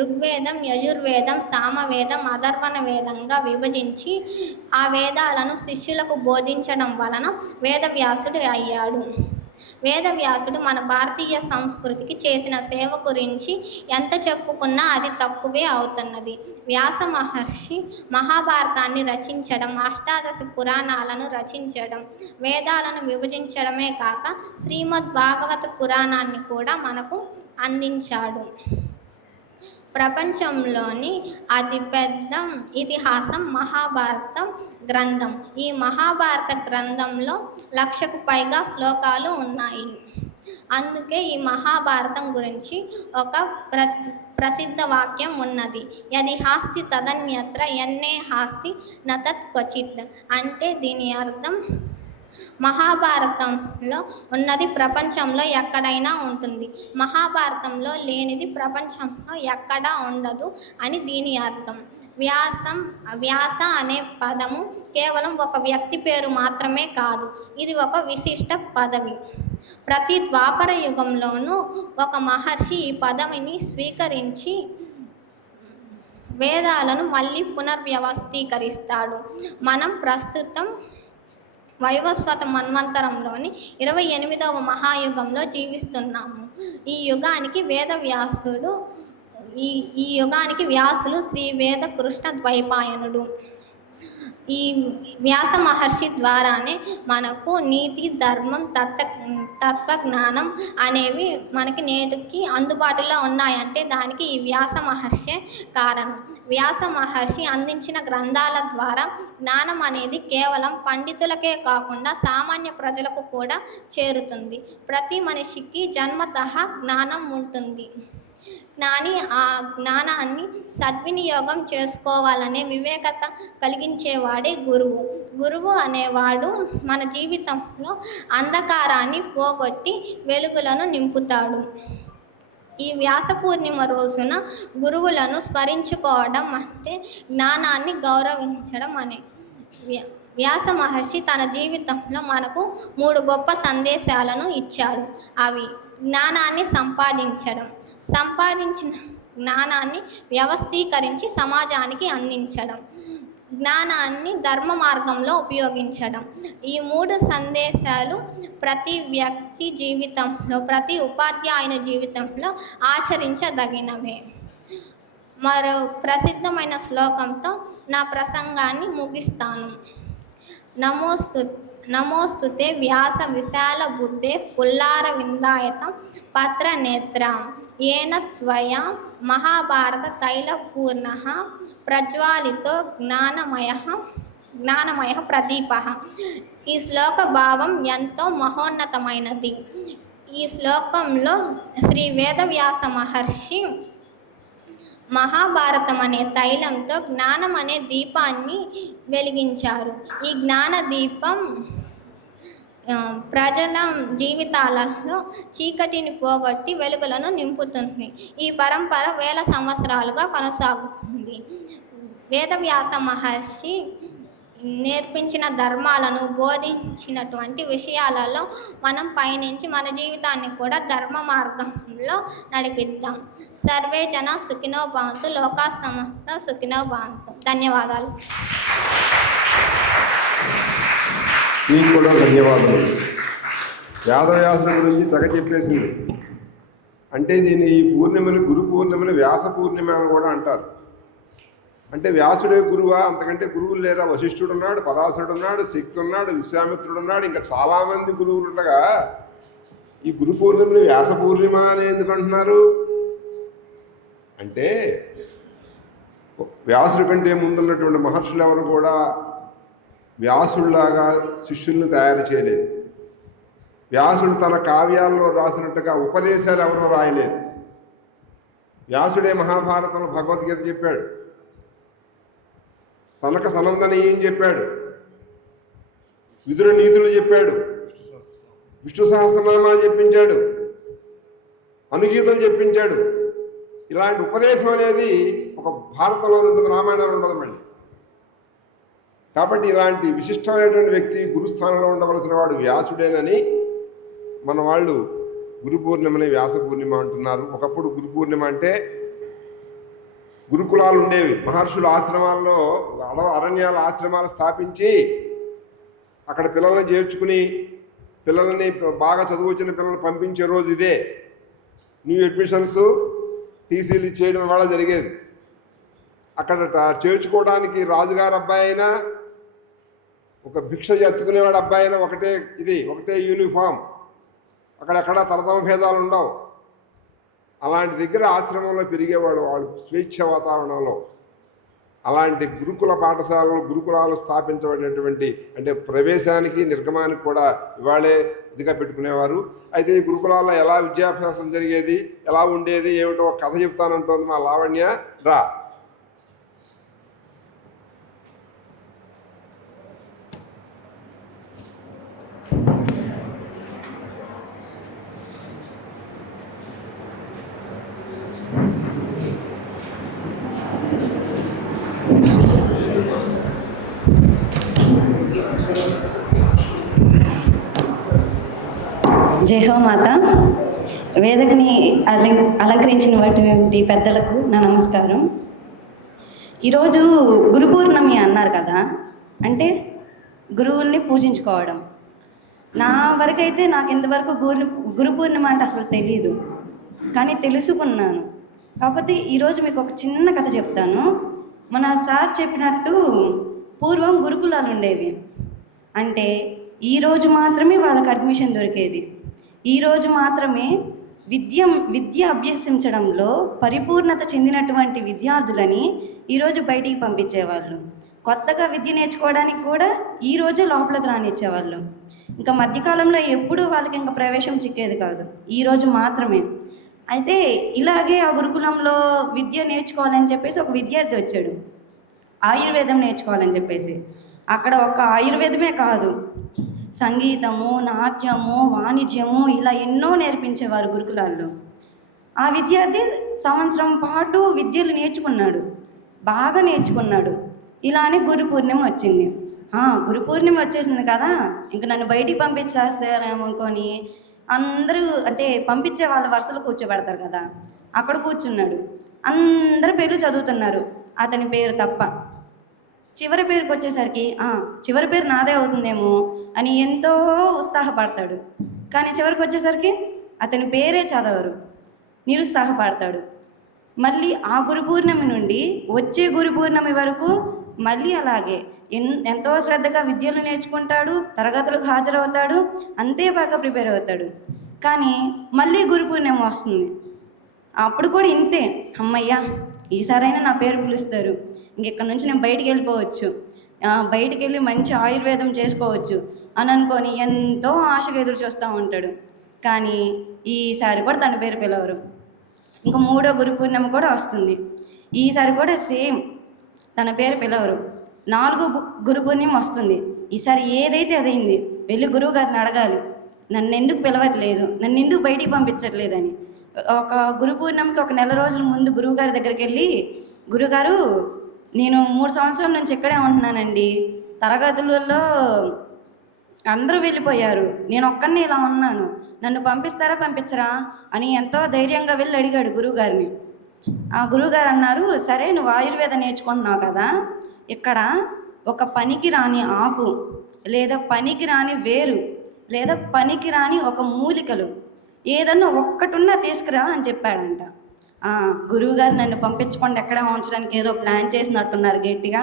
ఋగ్వేదం, యజుర్వేదం, సామవేదం, అథర్వణ వేదంగా విభజించి ఆ వేదాలను శిష్యులకు బోధించడం వలన వేదవ్యాసుడు అయ్యాడు. వేదవ్యాసుడు మన భారతీయ సంస్కృతికి చేసిన సేవ గురించి ఎంత చెప్పుకున్నా అది తక్కువే అవుతున్నది. వ్యాస మహర్షి మహాభారతాన్ని రచించడం, అష్టాదశ పురాణాలను రచించడం, వేదాలను విభజించడమే కాక శ్రీమద్ భాగవత పురాణాన్ని కూడా మనకు అందించాడు. ప్రపంచంలోని అతిపెద్ద ఇతిహాసం మహాభారతం గ్రంథం. ఈ మహాభారత గ్రంథంలో 1,00,000కు పైగా శ్లోకాలు ఉన్నాయి. అందుకే ఈ మహాభారతం గురించి ఒక ప్రసిద్ధ వాక్యం ఉన్నది. యది హాస్తి తదన్యత్ర యన్నే హాస్తి నతత్ క్వచిత్. అంటే దీని అర్థం మహాభారతంలో ఉన్నది ప్రపంచంలో ఎక్కడైనా ఉంటుంది, మహాభారతంలో లేనిది ప్రపంచంలో ఎక్కడా ఉండదు అని దీని అర్థం. వ్యాస అనే పదము కేవలం ఒక వ్యక్తి పేరు మాత్రమే కాదు, ఇది ఒక విశిష్ట పదవి. ప్రతి ద్వాపర యుగంలోనూ ఒక మహర్షి ఈ పదవిని స్వీకరించి వేదాలను మళ్ళీ పునర్వ్యవస్థీకరిస్తాడు. మనం ప్రస్తుతం వైవస్వత మన్వంతరంలోని 28వ మహాయుగంలో జీవిస్తున్నాము. ఈ యుగానికి వ్యాసులు శ్రీ వేద కృష్ణ ద్వైపాయనుడు. ఈ వ్యాస మహర్షి ద్వారానే మనకు నీతి, ధర్మం, తత్వజ్ఞానం అనేవి మనకి నేటికి అందుబాటులో ఉన్నాయంటే దానికి ఈ వ్యాస మహర్షే కారణం. వ్యాస మహర్షి అందించిన గ్రంథాల ద్వారా జ్ఞానం అనేది కేవలం పండితులకే కాకుండా సామాన్య ప్రజలకు కూడా చేరుతుంది. ప్రతి మనిషికి జన్మతః జ్ఞానం ఉంటుంది. జ్ఞాని ఆ జ్ఞానాన్ని సద్వినియోగం చేసుకోవాలనే వివేకత కలిగించేవాడే గురువు. గురువు అనేవాడు మన జీవితంలో అంధకారాన్ని పోగొట్టి వెలుగులను నింపుతాడు. ఈ వ్యాస పూర్ణిమ రోజున గురువులను స్మరించుకోవడం అంటే జ్ఞానాన్ని గౌరవించడం అనే. వ్యాస మహర్షి తన జీవితంలో మనకు 3 గొప్ప సందేశాలను ఇచ్చాడు. అవి జ్ఞానాన్ని సంపాదించిన జ్ఞానాన్ని వ్యవస్థీకరించి సమాజానికి అందించడం, జ్ఞానాన్ని ధర్మ మార్గంలో ఉపయోగించడం. ఈ 3 సందేశాలు ప్రతి వ్యక్తి జీవితంలో, ప్రతి ఉపాధ్యాయుని జీవితంలో ఆచరించదగినవే. మరో ప్రసిద్ధమైన శ్లోకంతో నా ప్రసంగాన్ని ముగిస్తాను. నమోస్తుతే వ్యాస విశాల బుద్ధే పుల్లార విందాయతం పత్ర నేత్రం ఏన త్వయా మహాభారత తైలపూర్ణ ప్రజ్వాలితో జ్ఞానమయ ప్రదీప. ఈ శ్లోక భావం ఎంతో మహోన్నతమైనది. ఈ శ్లోకంలో శ్రీ వేదవ్యాస మహర్షి మహాభారతం అనే తైలంతో జ్ఞానం అనే దీపాన్ని వెలిగించారు. ఈ జ్ఞాన దీపం ప్రజల జీవితాలలో చీకటిని పోగొట్టి వెలుగులను నింపుతుంది. ఈ పరంపర వేల సంవత్సరాలుగా కొనసాగుతుంది. వేదవ్యాస మహర్షి నేర్పించిన ధర్మాలను, బోధించినటువంటి విషయాలలో మనం పయనించి మన జీవితాన్ని కూడా ధర్మ మార్గంలో నడిపిద్దాం. సర్వే జన సుఖినో భవంతు, లోకా సమస్త సుఖినో భవంతు. ధన్యవాదాలు. మీకు కూడా ధన్యవాదాలు. వేదవ్యాసుల గురించి తెగ చెప్పేసింది. అంటే దీన్ని ఈ పూర్ణిమని, గురు పూర్ణిమని వ్యాస పూర్ణిమ అని కూడా అంటారు. అంటే వ్యాసుడే గురువా? అంతకంటే గురువులు లేరా? వశిష్ఠుడు ఉన్నాడు, పరాశరుడు ఉన్నాడు, శక్తి ఉన్నాడు, విశ్వామిత్రుడు ఉన్నాడు, ఇంకా చాలామంది గురువులు ఉండగా ఈ గురు పూర్ణిమని వ్యాస పూర్ణిమ అని ఎందుకు అంటున్నారు? అంటే వ్యాసుడి కంటే ముందున్నటువంటి మహర్షులు ఎవరు కూడా వ్యాసుడిలాగా శిష్యుల్ని తయారు చేయలేదు. వ్యాసుడు తన కావ్యాల్లో రాసినట్టుగా ఉపదేశాలు ఎవరో రాయలేదు. వ్యాసుడే మహాభారతంలో భగవద్గీత చెప్పాడు, సనక సనందనీయం చెప్పాడు, విదుర నీతులు చెప్పాడు, విష్ణు సహస్రనామాలు చెప్పించాడు, అనుగీతం చెప్పించాడు. ఇలాంటి ఉపదేశం అనేది ఒక భారతంలో ఉంటుంది, రామాయణంలో ఉండదు మళ్ళీ. కాబట్టి ఇలాంటి విశిష్టమైనటువంటి వ్యక్తి గురుస్థానంలో ఉండవలసిన వాడు వ్యాసుడేనని మన వాళ్ళు గురు పూర్ణిమని వ్యాస పూర్ణిమ అంటున్నారు. ఒకప్పుడు గురు పూర్ణిమ అంటే గురుకులాలు ఉండేవి. మహర్షులు ఆశ్రమాల్లో, అరణ్యాల ఆశ్రమాలు స్థాపించి అక్కడ పిల్లల్ని చేర్చుకుని పిల్లల్ని బాగా చదువు వచ్చిన పిల్లల్ని పంపించే రోజు ఇదే. న్యూ అడ్మిషన్స్, టీసీలు చేయడం వల్ల జరిగేది. అక్కడ చేర్చుకోవడానికి రాజుగారు అబ్బాయి అయినా, ఒక భిక్ష ఎత్తుకునేవాడు అబ్బాయి అయినా ఒకటే యూనిఫామ్. అక్కడెక్కడ తరతమ భేదాలు ఉండవు. అలాంటి దగ్గర ఆశ్రమంలో పెరిగేవాడు వాళ్ళు, స్వేచ్ఛ వాతావరణంలో. అలాంటి గురుకుల పాఠశాలలు, గురుకులాలు స్థాపించబడినటువంటి, అంటే ప్రవేశానికి నిర్గమానికి కూడా ఇవాళే ఇదిగా పెట్టుకునేవారు. అయితే ఈ గురుకులాల్లో ఎలా విద్యాభ్యాసం జరిగేది, ఎలా ఉండేది ఏమిటో ఒక కథ చెప్తానంటోంది మా లావణ్య. రా. జై హో మాత. వేదికని అలంకరించినటువంటి పెద్దలకు నా నమస్కారం. ఈరోజు గురు పూర్ణమి అన్నారు కదా, అంటే గురువుల్ని పూజించుకోవడం. నా వరకైతే నాకు ఇంతవరకు గురు పూర్ణిమ అంటే అసలు తెలియదు, కానీ తెలుసుకున్నాను. కాకపోతే ఈరోజు మీకు ఒక చిన్న కథ చెప్తాను. మన సార్ చెప్పినట్టు పూర్వం గురుకులాలు ఉండేవి. అంటే ఈరోజు మాత్రమే వాళ్ళకి అడ్మిషన్ దొరికేది. ఈరోజు మాత్రమే విద్య అభ్యసించడంలో పరిపూర్ణత చెందినటువంటి విద్యార్థులని ఈరోజు బయటికి పంపించేవాళ్ళు. కొత్తగా విద్య నేర్చుకోవడానికి కూడా ఈరోజే లోపలికి రానిచ్చేవాళ్ళు. ఇంకా మధ్యకాలంలో ఎప్పుడూ వాళ్ళకి ఇంకా ప్రవేశం చిక్కేది కాదు, ఈరోజు మాత్రమే. అయితే ఇలాగే ఆ గురుకులంలో విద్య నేర్చుకోవాలని చెప్పేసి ఒక విద్యార్థి వచ్చాడు, ఆయుర్వేదం నేర్చుకోవాలని చెప్పేసి. అక్కడ ఒక ఆయుర్వేదమే కాదు, సంగీతము, నాట్యము, వాణిజ్యము ఇలా ఎన్నో నేర్పించేవారు గురుకులాల్లో. ఆ విద్యార్థి సంవత్సరం పాటు విద్యలు నేర్చుకున్నాడు, బాగా నేర్చుకున్నాడు. ఇలానే గురు పూర్ణిమ వచ్చింది. గురు పూర్ణిమ వచ్చేసింది కదా, ఇంక నన్ను బయటికి పంపించేస్తారేమో అనుకొని అందరూ, అంటే పంపించే వాళ్ళ వరుసలో కూర్చోబెడతారు కదా, అక్కడ కూర్చున్నాడు. అందరి పేర్లు చదువుతున్నారు, అతని పేరు తప్ప. చివరి పేరుకి వచ్చేసరికి చివరి పేరు నాదే అవుతుందేమో అని ఎంతో ఉత్సాహపడతాడు. కానీ చివరికి వచ్చేసరికి అతని పేరే చదవరు, నిరుత్సాహపడతాడు. మళ్ళీ ఆ గురు పూర్ణమి నుండి వచ్చే గురు పూర్ణమి వరకు మళ్ళీ అలాగే ఎంతో శ్రద్ధగా విద్యలు నేర్చుకుంటాడు, తరగతులకు హాజరవుతాడు, అంతే బాగా ప్రిపేర్ అవుతాడు. కానీ మళ్ళీ గురు పూర్ణిమ వస్తుంది, అప్పుడు కూడా ఇంతే. అమ్మయ్యా, ఈసారైనా నా పేరు పిలుస్తారు, ఇంకెక్కడి నుంచి నేను బయటికి వెళ్ళిపోవచ్చు, బయటికి వెళ్ళి మంచి ఆయుర్వేదం చేసుకోవచ్చు అని అనుకొని ఎంతో ఆశగా ఎదురు చూస్తూ ఉంటాడు. కానీ ఈసారి కూడా తన పేరు పిలవరు. ఇంకా 3వ గురు పూర్ణిమ కూడా వస్తుంది, ఈసారి కూడా సేమ్ తన పేరు పిలవరు. 4వ గురు పూర్ణిమ వస్తుంది, ఈసారి ఏదైతే అదైంది, వెళ్ళి గురువు గారిని అడగాలి, నన్ను ఎందుకు పిలవట్లేదు, నన్ను ఎందుకు బయటికి పంపించట్లేదని. ఒక గురు పూర్ణిమకి ఒక నెల రోజుల ముందు గురువుగారి దగ్గరికి వెళ్ళి, గురుగారు నేను 3 సంవత్సరాల నుంచి ఇక్కడే ఉంటున్నానండి, తరగతులలో అందరూ వెళ్ళిపోయారు, నేను ఒక్కరిని ఇలా ఉన్నాను, నన్ను పంపిస్తారా పంపించరా అని ఎంతో ధైర్యంగా వెళ్ళి అడిగాడు గురువుగారిని. ఆ గురువుగారు అన్నారు, సరే నువ్వు ఆయుర్వేదం నేర్చుకుంటున్నావు కదా, ఇక్కడ ఒక పనికి రాని ఆకు లేదా పనికి రాని వేరు లేదా పనికి రాని ఒక మూలికలు ఏదన్నా ఒక్కటున్నా తీసుకురా అని చెప్పాడంట. గురువుగారు నన్ను పంపించకుండా ఎక్కడ ఉంచడానికి ఏదో ప్లాన్ చేసినట్టున్నారు గట్టిగా,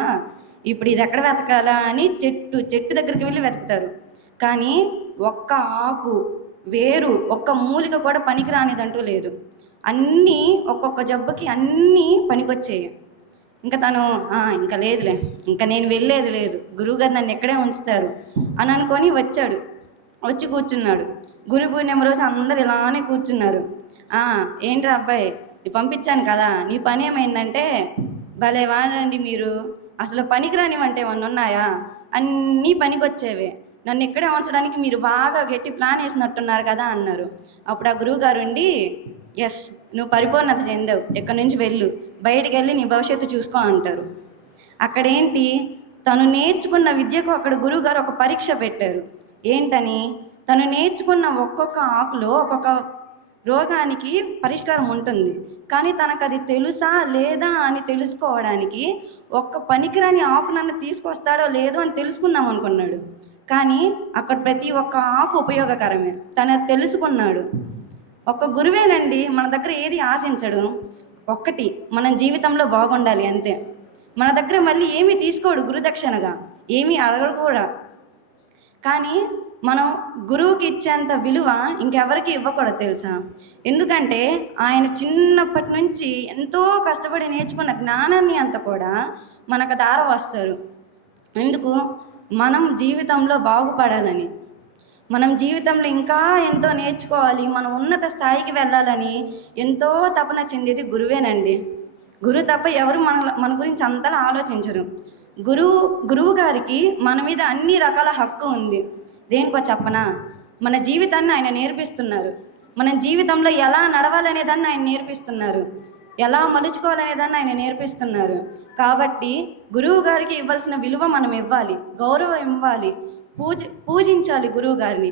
ఇప్పుడు ఇది ఎక్కడ వెతకాలా అని చెట్టు దగ్గరికి వెళ్ళి వెతుకుతారు. కానీ ఒక్క ఆకు వేరు ఒక్క మూలిక కూడా పనికి రానిదంటూ లేదు, అన్నీ ఒక్కొక్క జబ్బుకి అన్నీ పనికొచ్చాయి. ఇంకా తను ఇంకా లేదులే, ఇంకా నేను వెళ్ళేది లేదు, గురువుగారు నన్ను ఎక్కడే ఉంచుతారు అని అనుకొని వచ్చి కూర్చున్నాడు. గురు పూర్ణిమ రోజు అందరు ఇలానే కూర్చున్నారు. ఏంటి అబ్బాయి, పంపించాను కదా, నీ పని ఏమైందంటే, భలే వాడండి మీరు, అసలు పనికిరానివంటే ఏమన్నా ఉన్నాయా, అన్నీ పనికొచ్చేవే, నన్ను ఇక్కడే ఉంచడానికి మీరు బాగా గట్టి ప్లాన్ వేసినట్టున్నారు కదా అన్నారు. అప్పుడు ఆ గురువుగారు ఉండి, ఎస్ నువ్వు పరిపూర్ణత చెందావు, ఇక్కడి నుంచి వెళ్ళు, బయటికి వెళ్ళి నీ భవిష్యత్తు చూసుకో అంటారు. అక్కడేంటి, తను నేర్చుకున్న విద్యకు అక్కడ గురువుగారు ఒక పరీక్ష పెట్టారు. ఏంటని, తను నేర్చుకున్న ఒక్కొక్క ఆకులో ఒక్కొక్క రోగానికి పరిష్కారం ఉంటుంది, కానీ తనకు అది తెలుసా లేదా అని తెలుసుకోవడానికి ఒక్క పనికిరాని ఆకు నన్ను తీసుకొస్తాడో లేదో అని తెలుసుకుందాం అనుకున్నాడు. కానీ అక్కడ ప్రతి ఒక్క ఆకు ఉపయోగకరమే, తను తెలుసుకున్నాడు. ఒక్క గురువేనండి మన దగ్గర ఏది ఆశించడు, ఒక్కటి మన జీవితంలో బాగుండాలి అంతే. మన దగ్గర మళ్ళీ ఏమీ తీసుకోడు గురుదక్షిణగా, ఏమీ అడగడు కూడా. కానీ మనం గురువుకి ఇచ్చేంత విలువ ఇంకెవరికి ఇవ్వకూడదు తెలుసా. ఎందుకంటే ఆయన చిన్నప్పటి నుంచి ఎంతో కష్టపడి నేర్చుకున్న జ్ఞానాన్ని అంతా కూడా మనకు దారవస్తారు. ఎందుకు, మనం జీవితంలో బాగుపడాలని, మనం జీవితంలో ఇంకా ఎంతో నేర్చుకోవాలి, మనం ఉన్నత స్థాయికి వెళ్ళాలని ఎంతో తపన చెందేది గురువేనండి. గురువు తప్ప ఎవరు మన గురించి అంతలా ఆలోచించరు. గురువు గారికి మన మీద అన్ని రకాల హక్కు ఉంది. దేనికో చెప్పనా, మన జీవితాన్ని ఆయన నేర్పిస్తున్నారు, మన జీవితంలో ఎలా నడవాలనే దాన్ని ఆయన నేర్పిస్తున్నారు, ఎలా మలుచుకోవాలనే దాన్ని ఆయన నేర్పిస్తున్నారు. కాబట్టి గురువు గారికి ఇవ్వాల్సిన విలువ మనం ఇవ్వాలి, గౌరవం ఇవ్వాలి, పూజించాలి గురువు గారిని.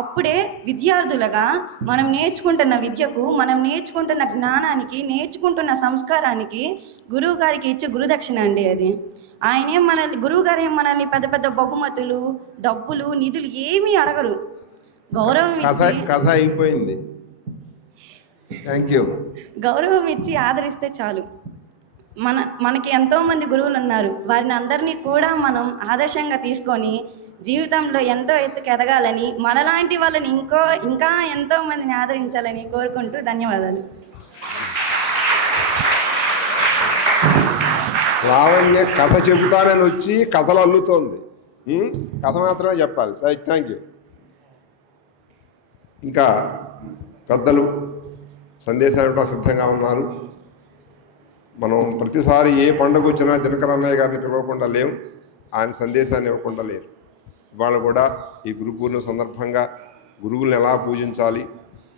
అప్పుడే విద్యార్థులుగా మనం నేర్చుకుంటున్న విద్యకు, మనం నేర్చుకుంటున్న జ్ఞానానికి, నేర్చుకుంటున్న సంస్కారానికి గురువు గారికి ఇచ్చే గురుదక్షిణ అండి అది. ఆయనేం మనల్ని, గురువు గారు ఏం మనల్ని పెద్ద పెద్ద బహుమతులు, డబ్బులు, నిధులు ఏమీ అడగరు. గౌరవం ఇచ్చి, కథ అయిపోయింది, థ్యాంక్ యూ, గౌరవం ఇచ్చి ఆదరిస్తే చాలు. మనకి ఎంతోమంది గురువులు ఉన్నారు, వారిని అందరినీ కూడా మనం ఆదర్శంగా తీసుకొని జీవితంలో ఎంతో ఎత్తుకు ఎదగాలని, మనలాంటి వాళ్ళని ఇంకా ఎంతోమందిని ఆదరించాలని కోరుకుంటూ ధన్యవాదాలు. లావణ్య కథ చెబుతానని వచ్చి కథలు అల్లుతోంది, కథ మాత్రమే చెప్పాలి. Right, thank you. ఇంకా పెద్దలు సందేశాలు సిద్ధంగా ఉన్నారు. మనం ప్రతిసారి ఏ పండుగ వచ్చినా దినకర్ అన్నయ్య గారిని పిలవకుండా లేవు, ఆయన సందేశాన్ని ఇవ్వకుండా లేరు. ఇవాళ కూడా ఈ గురు పూర్ణిమ సందర్భంగా గురువులను ఎలా పూజించాలి,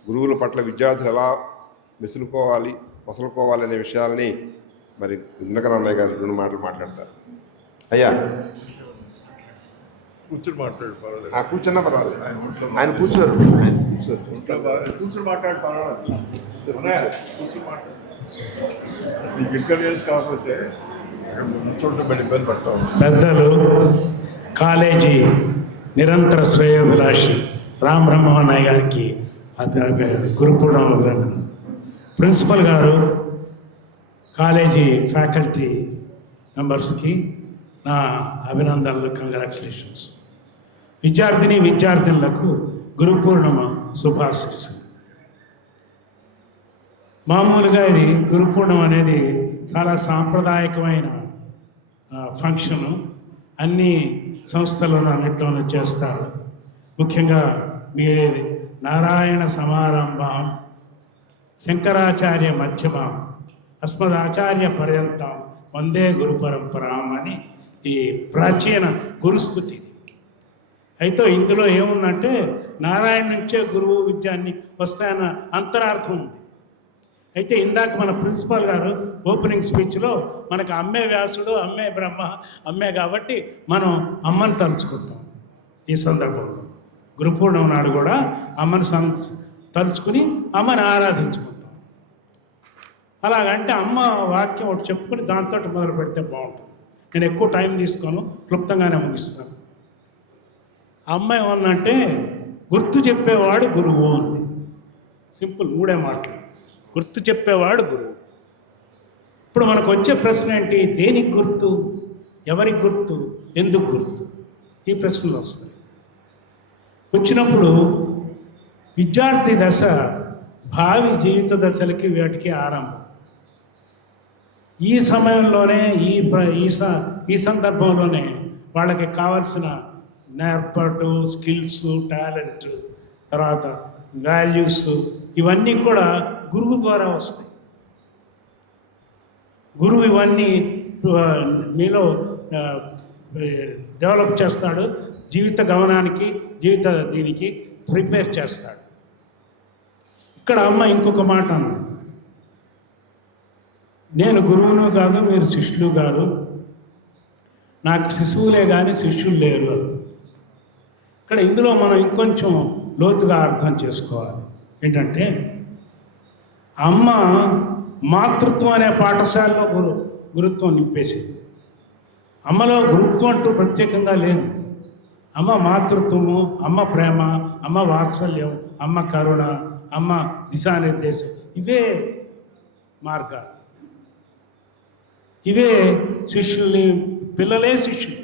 గురువుల పట్ల విద్యార్థులు ఎలా మసలుకోవాలి అనే విషయాలని మరి దినకర్ అన్నయ్య గారు 2 మాటలు మాట్లాడతారు. అయ్యా కూర్చుని మాట్లాడు పర్వాలేదు, కూర్చున్నా పర్వాలేదు, ఆయన కూర్చోరు, కూర్చుని మాట్లాడు పర్వాలేదు, కూర్చుని మాట్లాడు. నీకు ఇంటర్వ్యూస్ కాకపోతే చోట బయట ఇబ్బంది పడతావు. పెద్దలు కాలేజీ నిరంతర శ్రేయోభిలాషి రామ్ బ్రహ్మనాయ్ గారికి గురుపూర్ణం అభినందన. ప్రిన్సిపల్ గారు, కాలేజీ ఫ్యాకల్టీ మెంబర్స్కి నా అభినందనలు, కంగ్రాచులేషన్స్. విద్యార్థినులకు గురు పూర్ణిమ శుభాశీస్సులు. మామూలుగా ఇది గురు పూర్ణిమ అనేది చాలా సాంప్రదాయకమైన ఫంక్షను. అన్ని సంస్థలను అన్నిట్లోనూ చేస్తారు. ముఖ్యంగా మీరేది నారాయణ సమారంభం శంకరాచార్య మధ్యమం అస్మదాచార్య పర్యంతం వందే గురు పరంపరాం అని ఈ ప్రాచీన గురుస్థుతి. అయితే ఇందులో ఏముందంటే నారాయణ నుంచే గురువు విద్యాన్ని వస్తాయన్న అంతరార్థం ఉంది. అయితే ఇందాక మన ప్రిన్సిపాల్ గారు ఓపెనింగ్ స్పీచ్లో మనకు అమ్మే వ్యాసుడు, అమ్మే బ్రహ్మ, అమ్మే కాబట్టి మనం అమ్మని తలుచుకుంటాం. ఈ సందర్భంలో గురు పూర్ణిమ నాడు కూడా అమ్మని తలుచుకుని అమ్మని ఆరాధించుకుంటాం. అలాగంటే అమ్మ వాక్యం ఒకటి చెప్పుకుని దాంతో మొదలు పెడితే బాగుంటుంది. నేను ఎక్కువ టైం తీసుకోను, క్లుప్తంగానే ముగిస్తాను. అమ్మ ఏమన్నంటే గుర్తు చెప్పేవాడు గురువు ఉంది. సింపుల్, 3 మాటలు. గుర్తు చెప్పేవాడు గురువు. ఇప్పుడు మనకు వచ్చే ప్రశ్న ఏంటి? దేనికి గుర్తు, ఎవరికి గుర్తు, ఎందుకు గుర్తు? ఈ ప్రశ్నలు వస్తాయి. వచ్చినప్పుడు విద్యార్థి దశ భావి జీవిత దశలకి వాటికి ఆరంభం. ఈ సమయంలోనే ఈ సందర్భంలోనే వాళ్ళకి కావాల్సిన నేర్పటు, స్కిల్స్, టాలెంట్, తర్వాత వాల్యూస్ ఇవన్నీ కూడా గురువు ద్వారా వస్తాయి. గురువు ఇవన్నీ మీలో డెవలప్ చేస్తాడు. జీవిత గమనానికి, జీవిత దీనికి ప్రిపేర్ చేస్తాడు. ఇక్కడ అమ్మ ఇంకొక మాట అన్నది, నేను గురువును కాదు, మీరు శిష్యులు గారు, నాకు శిశువులే కానీ శిష్యులు లేరు అది. ఇక్కడ ఇందులో మనం ఇంకొంచెం లోతుగా అర్థం చేసుకోవాలి. ఏంటంటే అమ్మ మాతృత్వం అనే పాఠశాలలో గురుత్వం నింపేసింది. అమ్మలో గురుత్వం అంటూ ప్రత్యేకంగా లేదు. అమ్మ మాతృత్వము, అమ్మ ప్రేమ, అమ్మ వాత్సల్యం, అమ్మ కరుణ, అమ్మ దిశానిర్దేశం, ఇవే మార్గాలు. ఇవే శిష్యుల్ని, పిల్లలే శిష్యులు.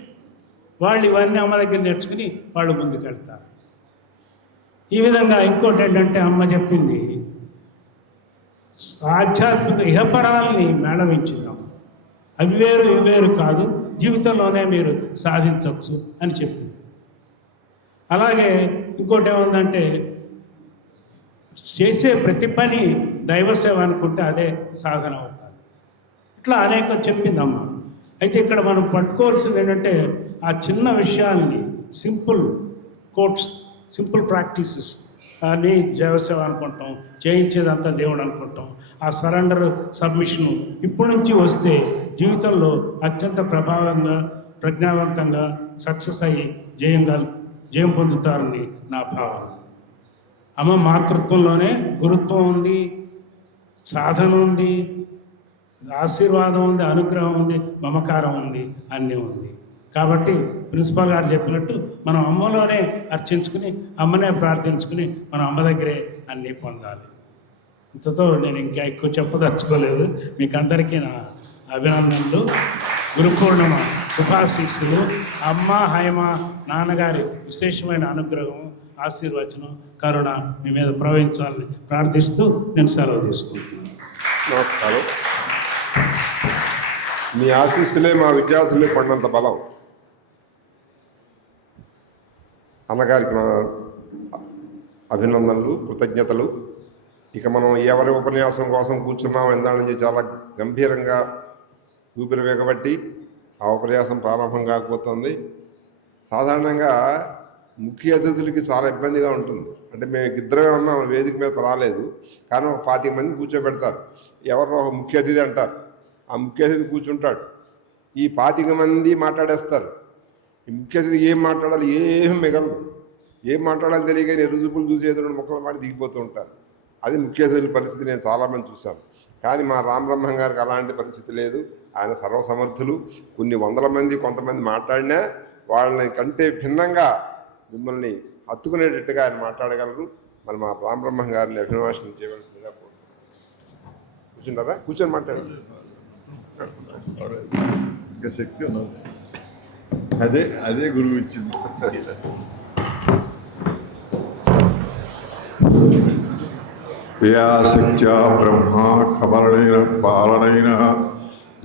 వాళ్ళు ఇవన్నీ అమ్మ దగ్గర నేర్చుకుని వాళ్ళు ముందుకెళ్తారు. ఈ విధంగా ఇంకోటి ఏంటంటే అమ్మ చెప్పింది, ఆధ్యాత్మిక ఇహపరాలని మేళవించుదాం, అవి వేరు ఇవి వేరు కాదు, జీవితంలోనే మీరు సాధించవచ్చు అని చెప్పింది. అలాగే ఇంకోటి ఏముందంటే చేసే ప్రతి పని దైవసేవ అనుకుంటే అదే సాధన అవుతుంది. ఇట్లా అనేక చెప్పిందమ్మ. అయితే ఇక్కడ మనం పట్టుకోవాల్సింది ఏంటంటే ఆ చిన్న విషయాల్ని, సింపుల్ కోట్స్, సింపుల్ ప్రాక్టీసెస్ అని దైవసేవ అనుకుంటాం, చేయించేదంతా దేవుడు అనుకుంటాం. ఆ సరెండర్, సబ్మిషను ఇప్పటి నుంచి వస్తే జీవితంలో అత్యంత ప్రభావంగా, ప్రజ్ఞావంతంగా సక్సెస్ అయ్యి జయం పొందుతారని నా భావన. అమ్మ మాతృత్వంలోనే గురుత్వం ఉంది, సాధన ఉంది, ఆశీర్వాదం ఉంది, అనుగ్రహం ఉంది, మమకారం ఉంది, అన్నీ ఉంది. కాబట్టి ప్రిన్సిపాల్ గారు చెప్పినట్టు మనం అమ్మలోనే అర్చించుకుని, అమ్మనే ప్రార్థించుకుని, మనం అమ్మ దగ్గరే అన్నీ పొందాలి. ఇంతతో నేను ఇంకా ఎక్కువ చెప్పదలుచుకోలేదు. మీకు అందరికీ నా అభినందనలు, గురు పూర్ణిమ శుభాశీస్సులు. అమ్మ, హైమ, నాన్నగారి విశేషమైన అనుగ్రహం, ఆశీర్వచనం, కరుణ మీ మీద ప్రవహించాలని ప్రార్థిస్తూ నేను సెలవు తీసుకుంటున్నాను. నమస్కారం. మీ ఆశీస్సులే మా విద్యార్థులే కొండంత బలం. అన్నగారికి నా అభినందనలు, కృతజ్ఞతలు. ఇక మనం ఎవరి ఉపన్యాసం కోసం కూర్చున్నాం ఎందాలని చాలా గంభీరంగా ఊపిరి వేగబట్టి ఆ ఉపన్యాసం ప్రారంభం కాకపోతుంది. సాధారణంగా ముఖ్య అతిథులకి చాలా ఇబ్బందిగా ఉంటుంది. అంటే మేము ఇద్దరమే ఉన్నాం, వేదిక మీద రాలేదు, కానీ ఒక 25 మంది కూర్చోబెడతారు. ఎవరో ఒక ముఖ్య అతిథి అంటారు, ఆ ముఖ్య అతిథి కూర్చుంటాడు. ఈ 25 మంది మాట్లాడేస్తారు. ఈ ముఖ్య అతిథి ఏం మాట్లాడాలి ఏం మిగలదు. ఏం మాట్లాడాలి తెలియక రుజుపులు చూసి ఎదురు మొక్కలు మాట దిగిపోతూ ఉంటారు. అది ముఖ్య అతిథుల పరిస్థితి నేను చాలామంది చూశాను. కానీ మా రామబ్రహ్మం గారికి అలాంటి పరిస్థితి లేదు. ఆయన సర్వసమర్థులు. కొన్ని వందల మంది కొంతమంది మాట్లాడినా వాళ్ళని కంటే భిన్నంగా మిమ్మల్ని హత్తుకునేటట్టుగా ఆయన మాట్లాడగలరు. మరి మా రామబ్రహ్మం గారిని అభినవాషణ చేయవలసిందిగా కూర్చుంటారా? కూర్చొని మాట్లాడారు. ఇంకా శక్తి ఉన్నది. అదే గురువు ఇచ్చింది. యా శక్త్యా బ్రహ్మా కమలైన పాలనైన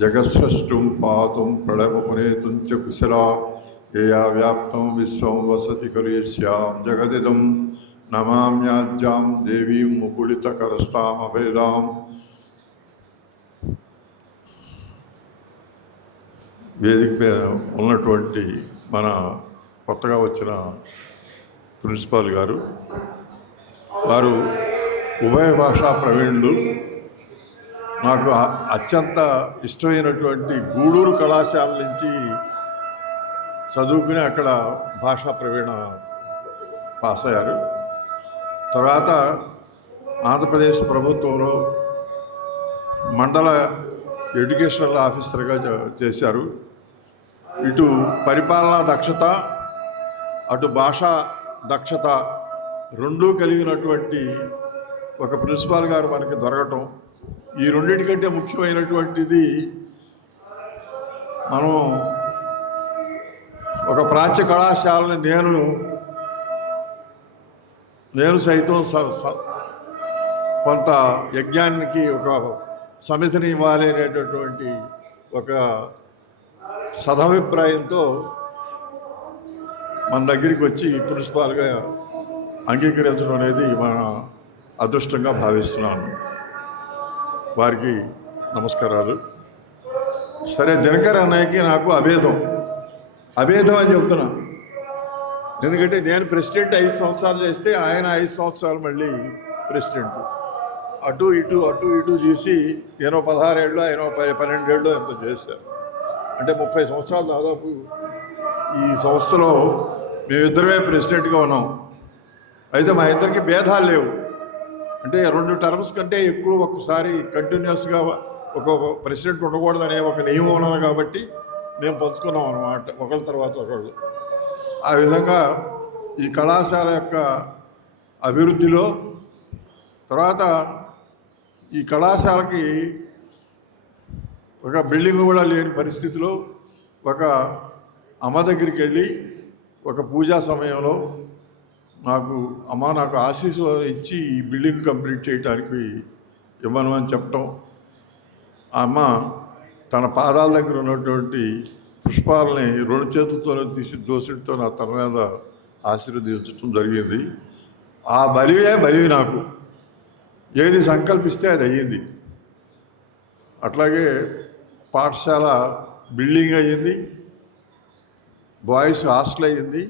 జగత్సృష్టుం పాతుం ప్రళయముపనేతుం చ కుశలా యా వ్యాప్తం విశ్వం వసతి ఖలు యస్యాం జగదిదం నమామ్యాజ్యాం దేవీం ముకుళితకరస్తామభేదాం. వేదిక మీద ఉన్నటువంటి మన కొత్తగా వచ్చిన ప్రిన్సిపాల్ గారు, వారు ఉభయ భాషా ప్రవీణులు. నాకు అత్యంత ఇష్టమైనటువంటి గూడూరు కళాశాల నుంచి చదువుకుని అక్కడ భాషా ప్రవీణ పాస్ అయ్యారు. తర్వాత ఆంధ్రప్రదేశ్ ప్రభుత్వంలో మండల ఎడ్యుకేషనల్ ఆఫీసర్గా చేశారు. ఇటు పరిపాలనా దక్షత, అటు భాషా దక్షత రెండూ కలిగినటువంటి ఒక ప్రిన్సిపాల్ గారు మనకి దొరకటం, ఈ రెండింటికంటే ముఖ్యమైనటువంటిది మనం ఒక ప్రాచ్య కళాశాలని నేను సైతం కొంత యజ్ఞానికి ఒక సమితిని ఇవ్వాలి అనేటటువంటి ఒక సదభిప్రాయంతో మన దగ్గరికి వచ్చి ప్రిన్సిపాల్గా అంగీకరించడం అనేది మన అదృష్టంగా భావిస్తున్నాను. వారికి నమస్కారాలు. సరే, దినకర్ అన్నయ్యకి నాకు అభేదం అని చెప్తున్నా. ఎందుకంటే నేను ప్రెసిడెంట్ 5 సంవత్సరాలు చేస్తే ఆయన 5 సంవత్సరాలు మళ్ళీ ప్రెసిడెంట్. అటు ఇటు చేసి నేను 16 ఏళ్ళు, ఆయన 12 ఏళ్ళు ఎంతో చేశారు. అంటే 30 సంవత్సరాలు దాదాపు ఈ సంస్థలో మేమిద్దరమే ప్రెసిడెంట్గా ఉన్నాం. అయితే మా ఇద్దరికి భేదాలు లేవు. అంటే 2 టర్మ్స్ కంటే ఎక్కువ ఒక్కసారి కంటిన్యూస్గా ఒక ప్రెసిడెంట్ ఉండకూడదనే ఒక నియమం ఉన్నది కాబట్టి మేము పంచుకున్నాం అన్నమాట, ఒకళ్ళ తర్వాత ఒకళ్ళు. ఆ విధంగా ఈ కళాశాల యొక్క అభివృద్ధిలో, తర్వాత ఈ కళాశాలకి ఒక బిల్డింగ్ కూడా లేని పరిస్థితిలో ఒక అమ్మ దగ్గరికి వెళ్ళి ఒక పూజా సమయంలో నాకు ఆశీస్సు ఇచ్చి ఈ బిల్డింగ్ కంప్లీట్ చేయడానికి ఇవ్వను అని చెప్పటం, ఆ అమ్మ తన పాదాల దగ్గర ఉన్నటువంటి పుష్పాలని 2 చేతులతో తీసి దోసుడితో నా తల మీద ఆశీర్వదించడం జరిగింది. ఆ బలివి నాకు ఏది సంకల్పిస్తే అది అయ్యింది. అట్లాగే పాఠశాల బిల్డింగ్ అయ్యింది, బాయ్స్ హాస్టల్ అయ్యింది,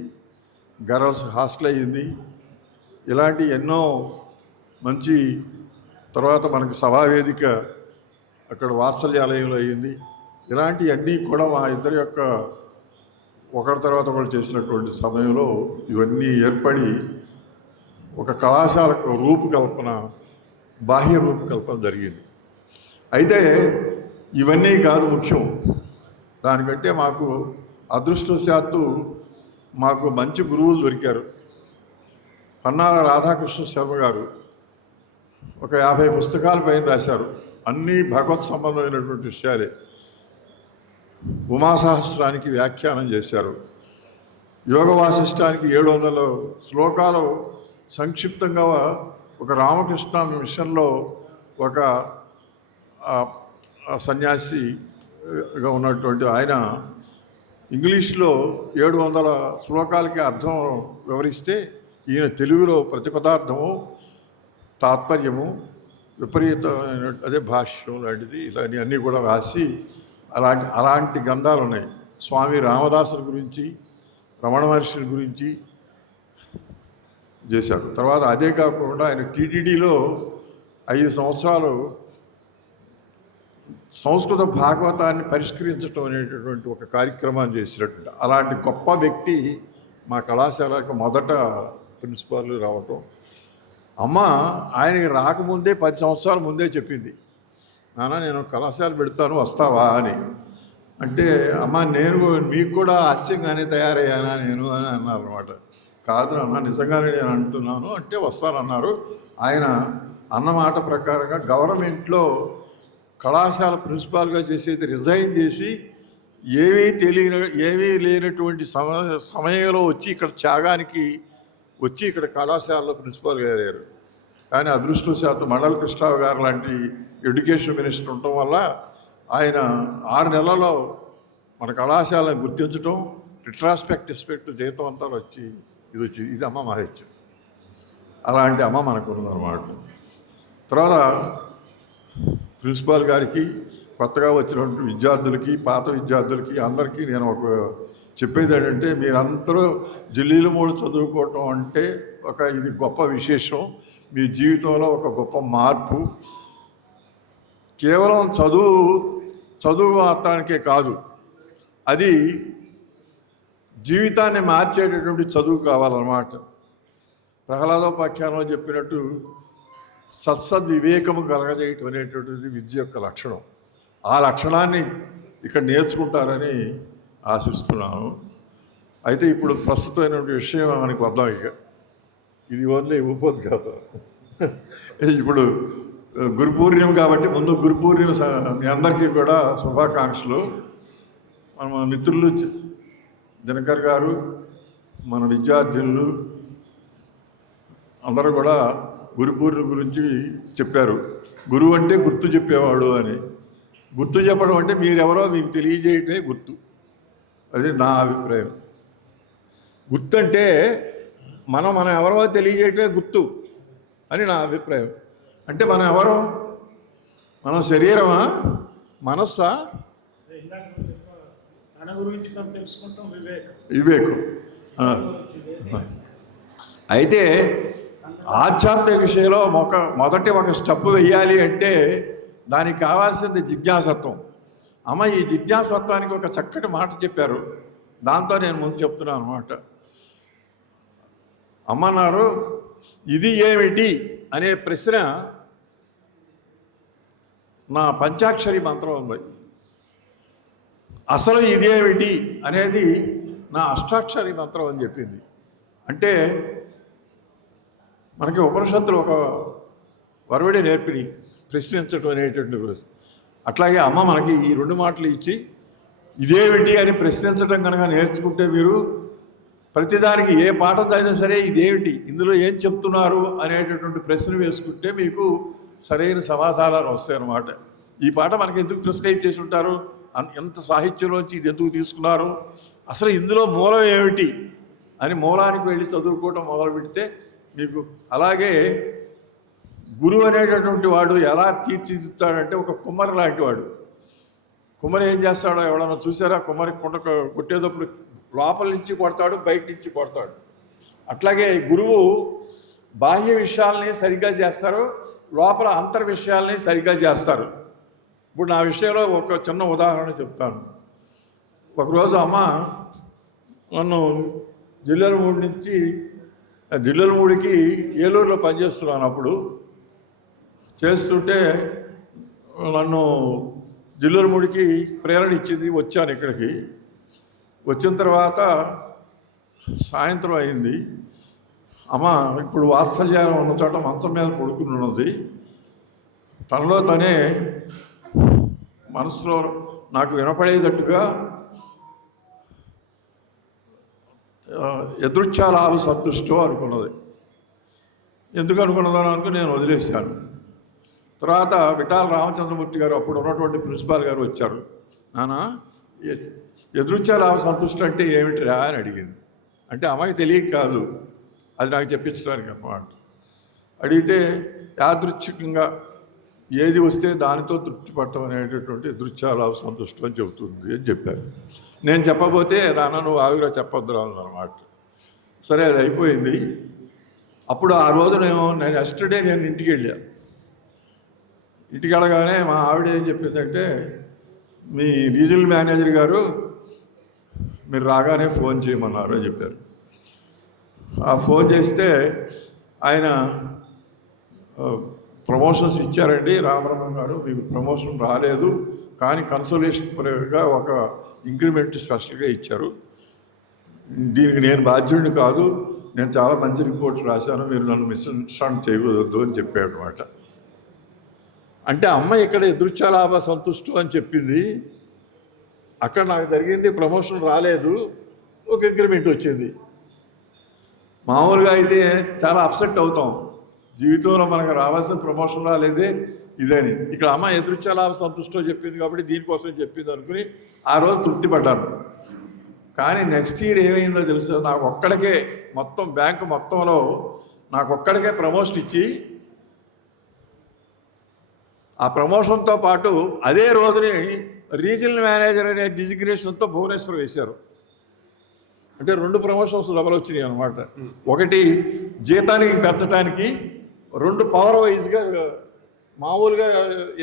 గర్ల్స్ హాస్టల్ అయ్యింది. ఇలాంటి ఎన్నో మంచి, తర్వాత మనకు సభావేదిక అక్కడ వాత్సల్యాలయంలో అయ్యింది. ఇలాంటివన్నీ కూడా మా ఇద్దరి యొక్క ఒకరి తర్వాత ఒకరు చేసినటువంటి సమయంలో ఇవన్నీ ఏర్పడి ఒక కళాశాలకు రూపకల్పన, బాహ్య రూపకల్పన జరిగింది. అయితే ఇవన్నీ కాదు ముఖ్యం. దానికంటే మాకు అదృష్టవశాత్తు మాకు మంచి గురువులు దొరికారు. పన్నాల రాధాకృష్ణ శర్మ గారు ఒక 50 పుస్తకాల పైన రాశారు. అన్నీ భగవత్ సంబంధమైనటువంటి విషయాలే. ఉమాసహస్రానికి వ్యాఖ్యానం చేశారు. యోగ వాసిష్టానికి 700 శ్లోకాలు సంక్షిప్తంగా ఒక రామకృష్ణ మిషన్లో ఒక సన్యాసిగా ఉన్నటువంటి ఆయన ఇంగ్లీష్లో 700 శ్లోకాలకి అర్థం వివరిస్తే ఈయన తెలుగులో ప్రతిపదార్థము, తాత్పర్యము, విపరీతమైన అదే భాష్యం లాంటిది ఇలాంటి అన్నీ కూడా రాసి అలాంటి గ్రంథాలు ఉన్నాయి. స్వామి రామదాసుల గురించి, రమణ మహర్షి గురించి చేశారు. తర్వాత అదే కాకుండా ఆయన టీటీడీలో 5 సంవత్సరాలు సంస్కృత భాగవతాన్ని పరిష్కరించడం అనేటటువంటి ఒక కార్యక్రమాన్ని చేసినట్టు అలాంటి గొప్ప వ్యక్తి మా కళాశాలకు మొదట ప్రిన్సిపాల్ రావటం. అమ్మ ఆయనకి రాకముందే 10 సంవత్సరాల ముందే చెప్పింది, నాన్న నేను కళాశాల పెడతాను వస్తావా అని. అంటే అమ్మ నేను మీకు కూడా హాస్యంగానే తయారయ్యానా నేను అని అన్నారు అనమాట. కాదు నాన్న నిజంగానే నేను అంటున్నాను అంటే వస్తానన్నారు. ఆయన అన్నమాట ప్రకారంగా గవర్నమెంట్లో కళాశాల ప్రిన్సిపాల్గా చేసేది రిజైన్ చేసి ఏమీ లేనటువంటి సమయంలో వచ్చి ఇక్కడ త్యాగానికి వచ్చి ఇక్కడ కళాశాలలో ప్రిన్సిపాల్గా అయ్యారు. కానీ అదృష్టవశాత్తు మండల కృష్ణరావు గారు లాంటి ఎడ్యుకేషన్ మినిస్టర్ ఉండటం వల్ల ఆయన 6 నెలల్లో మన కళాశాలను గుర్తించడం, రిట్రాస్పెక్ట్ జీతం అంతా వచ్చి ఇది అమ్మ మహత్యం. అలాంటి అమ్మ మనకు ఉన్నదన్నమాట. తర్వాత ప్రిన్సిపాల్ గారికి, కొత్తగా వచ్చినటువంటి విద్యార్థులకి, పాత విద్యార్థులకి అందరికీ నేను ఒక చెప్పేది ఏంటంటే, మీరందరూ జిల్లీలు 3 చదువుకోవటం అంటే ఇది గొప్ప విశేషం. మీ జీవితంలో ఒక గొప్ప మార్పు. కేవలం చదువు మాత్రానికే కాదు, అది జీవితాన్ని మార్చేటటువంటి చదువు కావాలన్నమాట. ప్రహ్లాదోపాఖ్యానంలో చెప్పినట్టు సత్సద్వివేకము కలగజేయటం అనేటువంటిది విద్య యొక్క లక్షణం. ఆ లక్షణాన్ని ఇక్కడ నేర్చుకుంటారని ఆశిస్తున్నాను. అయితే ఇప్పుడు ప్రస్తుతమైనటువంటి విషయం మనకి వద్దాం. ఇక ఇది ఓన్లీ ఉపోద్ఘాతం. ఇప్పుడు గురు పూర్ణిమ కాబట్టి ముందు గురు పూర్ణిమ మీ అందరికీ కూడా శుభాకాంక్షలు. మన మిత్రులు దినకర్ గారు, మన విద్యార్థులు అందరూ కూడా గురు పూర్ణిమ గురించి చెప్పారు. గురువు అంటే గుర్తు చెప్పేవాడు అని. గుర్తు చెప్పడం అంటే మీరెవరో మీకు తెలియజేయటమే గుర్తు. అది నా అభిప్రాయం. గుర్తు అంటే మనం ఎవరో తెలియజేయటమే గుర్తు అని నా అభిప్రాయం. అంటే మనం ఎవరో, మన శరీరమా, మనస్సా? తన గురించి తెలుసుకుంటాం వివేకం. అయితే ఆధ్యాత్మిక విషయంలో మొదటి ఒక స్టెప్ వెయ్యాలి అంటే దానికి కావాల్సింది జిజ్ఞాసత్వం. అమ్మ ఈ జిజ్ఞాసత్వానికి ఒక చక్కటి మాట చెప్పారు. దాంతో నేను ముందు చెప్తున్నాను అన్నమాట. అమ్మన్నారు, ఇది ఏమిటి అనే ప్రశ్న నా పంచాక్షరి మంత్రం ఉంది. అసలు ఇదేమిటి అనేది నా అష్టాక్షరి మంత్రం అని చెప్పింది. అంటే మనకి ఉపనిషత్తులు ఒక వరవడి నేర్పిని ప్రశ్నించడం అనేటువంటి గురించి. అట్లాగే అమ్మ మనకి ఈ 2 మాటలు ఇచ్చి ఇదేమిటి అని ప్రశ్నించడం కనుక నేర్చుకుంటే మీరు ప్రతిదానికి ఏ పాఠం అయినా సరే ఇదేమిటి, ఇందులో ఏం చెప్తున్నారు అనేటటువంటి ప్రశ్న వేసుకుంటే మీకు సరైన సమాధానాలు వస్తాయన్నమాట. ఈ పాట మనకి ఎందుకు ప్రిస్క్రైబ్ చేసి ఉంటారు, ఎంత సాహిత్యంలోంచి ఇది ఎందుకు తీసుకున్నారు, అసలు ఇందులో మూలం ఏమిటి అని మూలానికి వెళ్ళి చదువుకోవడం మొదలు పెడితే మీకు. అలాగే గురువు అనేటటువంటి వాడు ఎలా తీర్చిదిద్దుతాడంటే ఒక కుమ్మరి లాంటి వాడు. కుమ్మరి ఏం చేస్తాడో ఎవడన్నా చూసారా? కుమ్మరి కొట్టేటప్పుడు లోపల నుంచి కొడతాడు, బయట నుంచి కొడతాడు. అట్లాగే గురువు బాహ్య విషయాల్ని సరిగ్గా చేస్తారు, లోపల అంతర్ విషయాల్ని సరిగ్గా చేస్తారు. ఇప్పుడు నా విషయంలో ఒక చిన్న ఉదాహరణ చెప్తాను. ఒకరోజు అమ్మ నన్ను జిల్లెలమూడికి ఏలూరులో పనిచేస్తున్నాను. అప్పుడు చేస్తుంటే నన్ను జిల్లెలమూడికి ప్రేరణ ఇచ్చింది. వచ్చాను ఇక్కడికి. వచ్చిన తర్వాత సాయంత్రం అయింది. అమ్మ ఇప్పుడు వాత్సల్యాన్ని ఉన్న చోట మంచం మీద పడుకుని ఉన్నది. తనలో తనే మనసులో నాకు వినపడేటట్టుగా ఎదృచ్ఛాలాభ సంతుష్టో అనుకున్నది. ఎందుకు అనుకున్నదని అనుకుని నేను వదిలేశాను. తర్వాత విఠాల రామచంద్రమూర్తి గారు, అప్పుడు ఉన్నటువంటి ప్రిన్సిపాల్ గారు వచ్చారు. నాన్న ఎదృచ్ఛాలాభ సంతుష్టి అంటే ఏమిటిరా అని అడిగింది. అంటే అమ్మాయికి తెలియక కాదు, అది నాకు చెప్పించడానికి అన్నమాట. అడిగితే యాదృచ్ఛికంగా ఏది వస్తే దానితో తృప్తి పట్టడం అనేటటువంటి ఎదృచ్ఛాలాభ సంతుష్టం అని చెబుతుంది అని చెప్పారు. నేను చెప్పబోతే నాన్న నువ్వు ఆవిగా చెప్పొద్దురా అన్నమాట. సరే అది అయిపోయింది. అప్పుడు ఆ రోజు నేను ఎస్టర్డే ఇంటికి వెళ్ళాను. ఇంటికి వెళ్ళగానే మా ఆవిడ ఏం చెప్పిందంటే, మీ రీజనల్ మేనేజర్ గారు మీరు రాగానే ఫోన్ చేయమన్నారు అని చెప్పారు. ఆ ఫోన్ చేస్తే ఆయన ప్రమోషన్స్ ఇచ్చారండి రామబ్రహ్మం గారు, మీకు ప్రమోషన్ రాలేదు, కానీ కన్సోలేషన్గా ఒక ఇంక్రిమెంట్ స్పెషల్గా ఇచ్చారు. దీనికి నేను బాధ్యుడిని కాదు, నేను చాలా మంచి రిపోర్ట్స్ రాశాను, మీరు నన్ను మిస్అండర్స్టాండ్ చేయకూడదు అని చెప్పాడు అనమాట. అంటే అమ్మ ఇక్కడ ఎదురుచ్చా లాభ సంతుష్టు అని చెప్పింది, అక్కడ నాకు జరిగింది ప్రమోషన్ రాలేదు, ఒక ఇంక్రిమెంట్ వచ్చింది. మామూలుగా అయితే చాలా అప్సెట్ అవుతాం, జీవితంలో మనకు రావాల్సిన ప్రమోషన్ రాలేదే ఇదని. ఇక్కడ అమ్మ ఎదురుచ్చా లాభ సంతుష్టో చెప్పింది కాబట్టి దీనికోసం చెప్పింది అనుకుని ఆ రోజు తృప్తి పడ్డాను. కానీ నెక్స్ట్ ఇయర్ ఏమైందో తెలుసు, నాకు ఒక్కడికే మొత్తం బ్యాంకు మొత్తంలో నాకు ఒక్కడికే ప్రమోషన్ ఇచ్చి ఆ ప్రమోషన్తో పాటు అదే రోజుని రీజనల్ మేనేజర్ అనే డిజిగ్నేషన్తో భువనేశ్వర్ వేశారు. అంటే 2 ప్రమోషన్స్ డబల్ వచ్చినాయి అనమాట. ఒకటి జీతానికి పెంచడానికి, 2 పవర్ వైజ్గా మామూలుగా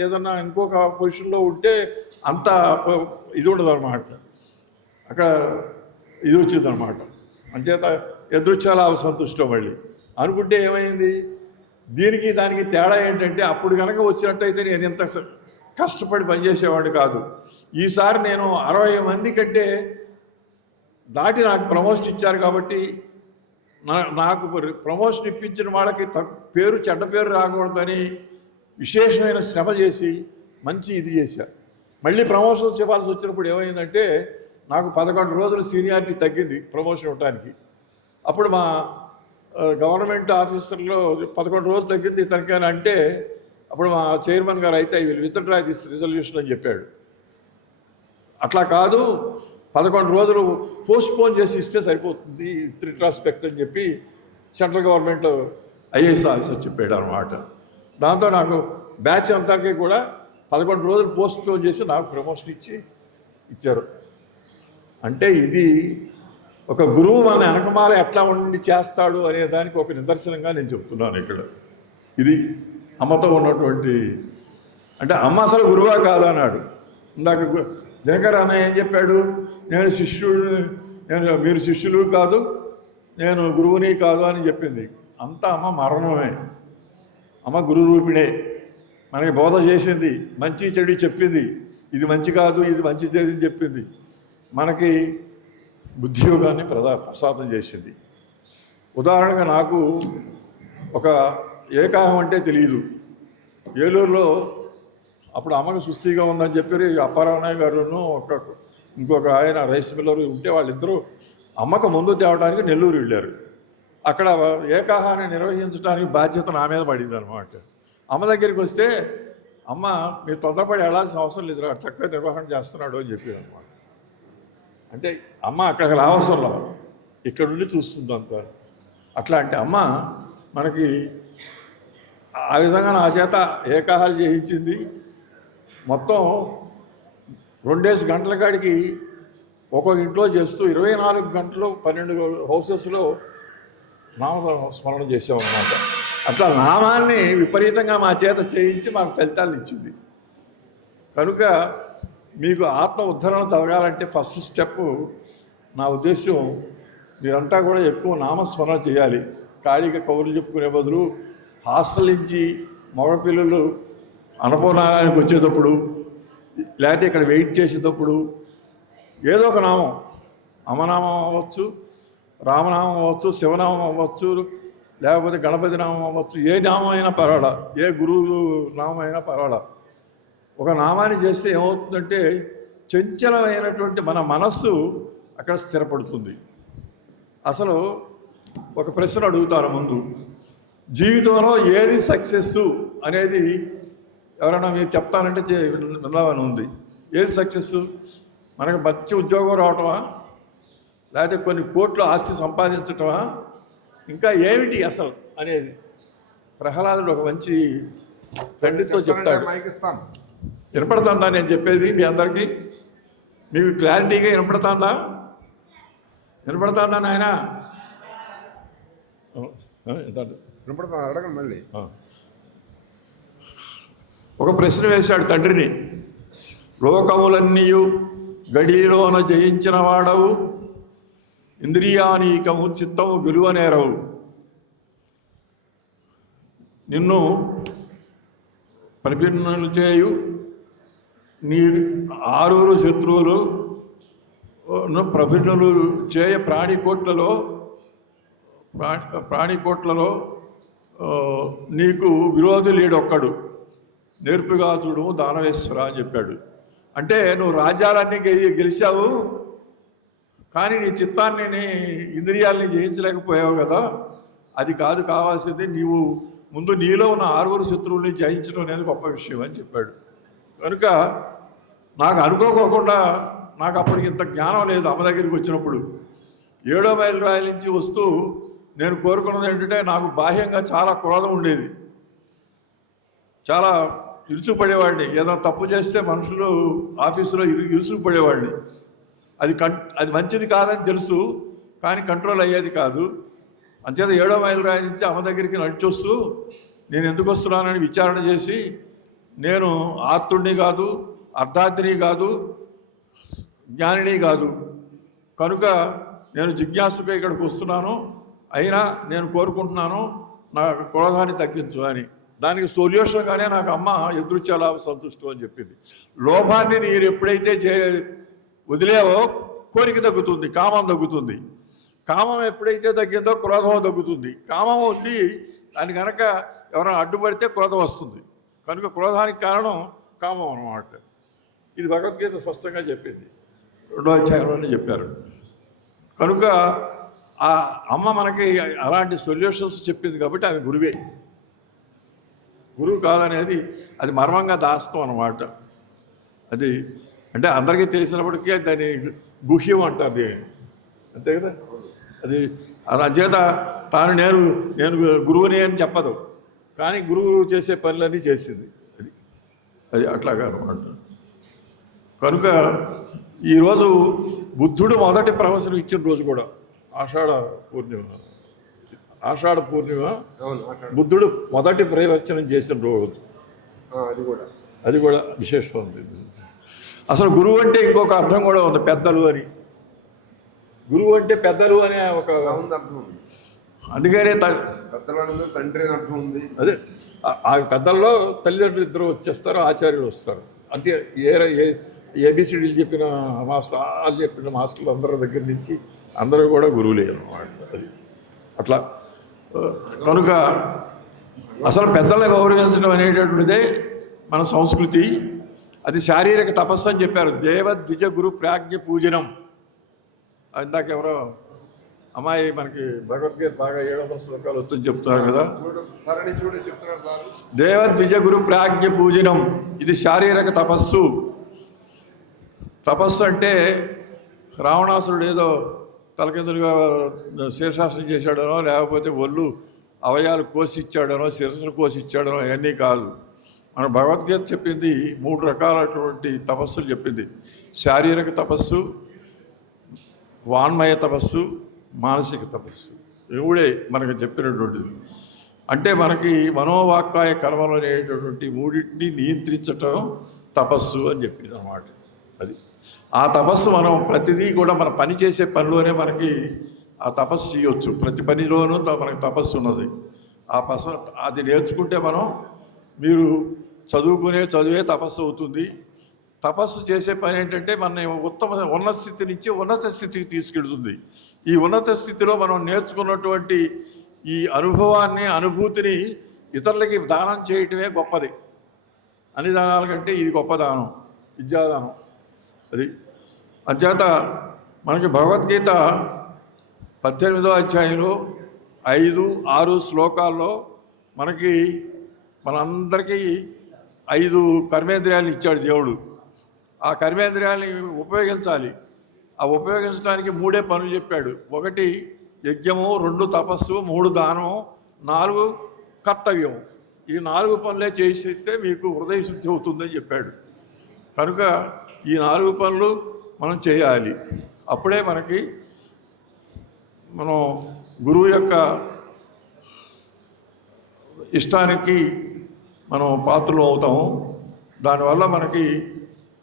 ఏదన్నా ఇంకొక పొజిషన్లో ఉంటే అంత ఇది ఉండదు అనమాట, అక్కడ ఇది వచ్చిందనమాట. అంచేత ఎదురుచాలా సంతుష్టం మళ్ళీ అనుకుంటే ఏమైంది, దీనికి దానికి తేడా ఏంటంటే అప్పుడు కనుక వచ్చినట్టయితే నేను ఇంత కష్టపడి పనిచేసేవాడిని కాదు. ఈసారి నేను 60 మంది కంటే దాటి నాకు ప్రమోషన్ ఇచ్చారు కాబట్టి నాకు ప్రమోషన్ ఇప్పించిన వాళ్ళకి పేరు చెడ్డ పేరు రాకూడదని విశేషమైన శ్రమ చేసి మంచి ఇది చేశారు. మళ్ళీ ప్రమోషన్స్ ఇవ్వాల్సి వచ్చినప్పుడు ఏమైందంటే నాకు 11 రోజులు సీనియారిటీ తగ్గింది ప్రమోషన్ ఇవ్వడానికి. అప్పుడు మా గవర్నమెంట్ ఆఫీసర్లో 11 రోజులు తగ్గింది ఇతనికని అంటే అప్పుడు మా చైర్మన్ గారు అయితే వీళ్ళు విత్డ్రా దిస్ రిజల్యూషన్ అని చెప్పాడు. అట్లా కాదు, 11 రోజులు పోస్ట్పోన్ చేసి ఇస్తే సరిపోతుంది రిట్రాస్పెక్ట్ అని చెప్పి సెంట్రల్ గవర్నమెంట్ ఐఏఎస్ ఆఫీసర్ చెప్పాడు అనమాట. దాంతో నాకు బ్యాచ్ అంతానికి కూడా 11 రోజులు పోస్ట్పోన్ చేసి నాకు ప్రమోషన్ ఇచ్చారు. అంటే ఇది ఒక గురువు మన వెనకమాల ఎట్లా ఉండి చేస్తాడు అనే దానికి ఒక నిదర్శనంగా నేను చెప్తున్నాను ఇక్కడ. ఇది అమ్మతో ఉన్నటువంటి, అంటే అమ్మ అసలు గురువా కాదా అన్నాడు ఇందాక దినకర్ అన్నయ్య ఏం చెప్పాడు, మీరు శిష్యులు కాదు, నేను గురువుని కాదు అని చెప్పింది. అంతా అమ్మ మరణమే, అమ్మ గురు రూపిణే, మనకి బోధ చేసింది, మంచి చెడు చెప్పింది, ఇది మంచి కాదు ఇది మంచి అని చెప్పింది, మనకి బుద్ధియోగాన్ని ప్రసాదం చేసింది. ఉదాహరణగా నాకు ఒక ఏకాహం అంటే తెలియదు. ఏలూరులో అప్పుడు అమ్మకు సుస్థిగా ఉందని చెప్పి అప్పారామయ్య గారును ఇంకొక ఆయన రైస్ మిల్లర్ ఉంటే వాళ్ళిద్దరూ అమ్మకు ముందు తేవడానికి నెల్లూరు వెళ్ళారు. అక్కడ ఏకాహాన్ని నిర్వహించడానికి బాధ్యత నా మీద పడింది అనమాట. అమ్మ దగ్గరికి వస్తే అమ్మ మీరు తొందరపడి వెళ్ళాల్సిన అవసరం లేదు, చక్కగా నిర్వహణ చేస్తున్నాడు అని చెప్పి అనమాట. అంటే అమ్మ అక్కడికి రావసరంలో ఇక్కడ నుండి చూస్తుంది అంత. అట్లా అంటే అమ్మ మనకి ఆ విధంగా నా చేత ఏకాహాలు చేయించింది. మొత్తం 2 గంటల కాడికి ఒక్కొక్క ఇంట్లో చేస్తూ 24 గంటలు 12 హౌసెస్లో నామస్మరణ చేసామన్నమాట. అట్లా నామాన్ని విపరీతంగా మా చేత చేయించి మాకు ఫలితాలు ఇచ్చింది. కనుక మీకు ఆత్మ ఉద్ధరణ జరగాలంటే ఫస్ట్ స్టెప్ నా ఉద్దేశం మీరంతా కూడా ఎక్కువ నామస్మరణ చేయాలి. ఖాళీగా కబుర్లు చెప్పుకునే బదులు హాస్టల్ నుంచి మగపిల్లలు అన్నపూర్ణాలయానికి వచ్చేటప్పుడు లేకపోతే ఇక్కడ వెయిట్ చేసేటప్పుడు ఏదో ఒక నామం, అమ్మనామం అవ్వచ్చు, రామనామం అవ్వచ్చు, శివనామం అవ్వచ్చు, లేకపోతే గణపతి నామం అవ్వచ్చు, ఏ నామం అయినా పర్వాలా, ఏ గురువు నామం అయినా పర్వాలా. ఒక నామాన్ని చేస్తే ఏమవుతుందంటే చంచలమైనటువంటి మన మనస్సు అక్కడ స్థిరపడుతుంది. అసలు ఒక ప్రశ్న అడుగుతారు ముందు, జీవితంలో ఏది సక్సెస్ అనేది ఎవరైనా మీరు చెప్తానంటే విన్నామని ఉంది. ఏది సక్సెస్? మనకు మంచి ఉద్యోగం రావటమా, లేకపోతే కొన్ని కోట్ల ఆస్తి సంపాదించటమా, ఇంకా ఏమిటి అసలు అనేది ప్రహ్లాదుడు ఒక మంచి తండ్రితో చెప్తాడు. వినపడుతుందా నేను చెప్పేది మీ అందరికీ? మీకు క్లారిటీగా వినపడుతుందా? వినపడుతుందా నాయన? వినపడుతుందా? అడగండి మళ్ళీ. ఒక ప్రశ్న వేశాడు తండ్రిని, లోకములన్నీయు గడిలోన జయించిన వాడవు, ఇంద్రియానీకము చిత్తము గెలువనేరవు, నిన్ను ప్రభిన్నులు చేయు నీ 6 శత్రువులు ప్రభిన్నులు చేయ ప్రాణికోట్లలో నీకు విరోధి లేడొక్కడు నేర్పుగా చూడు దానవేశ్వర అని చెప్పాడు. అంటే నువ్వు రాజ్యాలన్నీ గెలిచావు, కానీ నీ చిత్తాన్ని నీ ఇంద్రియాలని జయించలేకపోయావు కదా. అది కాదు కావాల్సింది, నీవు ముందు నీలో ఉన్న 6 శత్రువుల్ని జయించడం అనేది గొప్ప విషయం అని చెప్పాడు. కనుక నాకు అనుకోకుండా, నాకు అప్పటికి ఇంత జ్ఞానం లేదు. అమ్మ దగ్గరికి వచ్చినప్పుడు 7వ మైలు రాయల నుంచి వస్తూ నేను కోరుకున్నది ఏంటంటే, నాకు బాహ్యంగా చాలా క్రోధం ఉండేది, చాలా ఇరుచుపడేవాడిని. ఏదైనా తప్పు చేస్తే మనుషులు ఆఫీసులో ఇరుచుపడేవాడిని. అది మంచిది కాదని తెలుసు, కానీ కంట్రోల్ అయ్యేది కాదు. అంచేత 7వ మైలు రాయి నుంచి అమ్మ దగ్గరికి నడిచొస్తూ నేను ఎందుకు వస్తున్నానని విచారణ చేసి, నేను ఆర్తుడిని కాదు, అర్ధార్థిని కాదు, జ్ఞానిని కాదు, కనుక నేను జిజ్ఞాసుగా ఇక్కడికి వస్తున్నాను, అయినా నేను కోరుకుంటున్నాను నా క్రోధాన్ని తగ్గించు అని. దానికి సొల్యూషన్గానే నాకు అమ్మ ఎదురుచాలా సంతుష్టం అని చెప్పింది. లోభాన్ని మీరు ఎప్పుడైతే వదిలేవో కోరిక తగ్గుతుంది, కామం తగ్గుతుంది. కామం ఎప్పుడైతే తగ్గిందో క్రోధం తగ్గుతుంది. కామం ఉండి దాని కనుక ఎవరైనా అడ్డుపడితే క్రోధం వస్తుంది. కనుక క్రోధానికి కారణం కామం అన్నమాట. ఇది భగవద్గీత స్పష్టంగా చెప్పింది, 2వ అధ్యాయంలోనే చెప్పారు. కనుక ఆ అమ్మ మనకి అలాంటి సొల్యూషన్స్ చెప్పింది కాబట్టి ఆమె గురువే. గురువు కాదనేది అది మర్మంగా దాస్తాం అన్నమాట. అది అంటే అందరికీ తెలిసినప్పటికీ దాన్ని గుహ్యం అంటారు, అంతే కదా. అది చేత తాను నేను గురువుని అని చెప్పదు, కానీ గురువు చేసే పనులన్నీ చేసింది. అది అట్లాగా అన్నమాట. కనుక ఈరోజు బుద్ధుడు మొదటి ప్రవచనం ఇచ్చిన రోజు కూడా ఆషాఢ పూర్ణిమ బుద్ధుడు మొదటి ప్రవచనం చేసిన రోజు. అది కూడా విశేషం ఉంది. అసలు గురువు అంటే ఇంకొక అర్థం కూడా ఉంది, పెద్దలు అని. గురువు అంటే పెద్దలు అనే ఒక అర్థం ఉంది. అందుకనే పెద్దలు తండ్రి అని అర్థం ఉంది. అదే ఆ పెద్దల్లో తల్లిదండ్రులు ఇద్దరు వచ్చేస్తారు, ఆచార్యులు వస్తారు. అంటే ఏబిసిడీలు చెప్పిన మాస్టర్, వాళ్ళు చెప్పిన మాస్టర్లు అందరి దగ్గర నుంచి అందరూ కూడా గురువులే అన్నమాట. అది అట్లా. కనుక అసలు పెద్దల్ని గౌరవించడం అనేటటువంటిదే మన సంస్కృతి. అది శారీరక తపస్సు అని చెప్పారు. దేవద్విజ గురు ప్రాజ్ఞ పూజనం. ఇందాక ఎవరో అమ్మాయి మనకి భగవద్గీత బాగా 700 శ్లోకాలు వచ్చని చెప్తున్నారు కదా. దేవద్విజ గురు ప్రాజ్ఞ పూజనం, ఇది శారీరక తపస్సు. తపస్సు అంటే రావణాసురుడు ఏదో తలకిందులుగా శీర్షాసనం చేశాడనో, లేకపోతే ఒళ్ళు అవయాలు కోసిచ్చాడనో, శిరస్సును కోసిచ్చాడనో, అవన్నీ కాదు. మన భగవద్గీత చెప్పింది 3 రకాలైనటువంటి తపస్సులు చెప్పింది. శారీరక తపస్సు, వాన్మయ తపస్సు, మానసిక తపస్సు. ఇవిడే మనకు చెప్పినటువంటిది. అంటే మనకి మనోవాక్కాయ కర్మలు అనేటటువంటి 3టిని నియంత్రించటం తపస్సు అని చెప్పింది అన్నమాట. అది ఆ తపస్సు మనం ప్రతిదీ కూడా మన పని చేసే పనిలోనే మనకి ఆ తపస్సు చేయొచ్చు. ప్రతి పనిలోనూ మనకి తపస్సు ఉన్నది. అది నేర్చుకుంటే మీరు చదువే తపస్సు అవుతుంది. తపస్సు చేసే పని ఏంటంటే మన ఉన్నత స్థితి నుంచి ఉన్నత స్థితికి తీసుకెళ్తుంది. ఈ ఉన్నత స్థితిలో మనం నేర్చుకున్నటువంటి ఈ అనుభూతిని ఇతరులకి దానం చేయటమే గొప్పది. అన్ని దానాల కంటే ఇది గొప్ప దానం, విద్యాదానం. అది అంచేత మనకి భగవద్గీత 18వ అధ్యాయంలో 5, 6 శ్లోకాల్లో మనందరికీ 5 కర్మేంద్రియాలు ఇచ్చాడు దేవుడు. ఆ కర్మేంద్రియాలని ఉపయోగించాలి. ఆ ఉపయోగించడానికి 3 పనులు చెప్పాడు. 1 యజ్ఞము, 2 తపస్సు, 3 దానము, 4 కర్తవ్యం. ఈ 4 పనులే చేసేస్తే మీకు హృదయ శుద్ధి అవుతుందని చెప్పాడు. కనుక ఈ 4 పనులు మనం చేయాలి. అప్పుడే మనం గురువు యొక్క ఇష్టానికి మనం పాత్రలు అవుతాము. దానివల్ల మనకి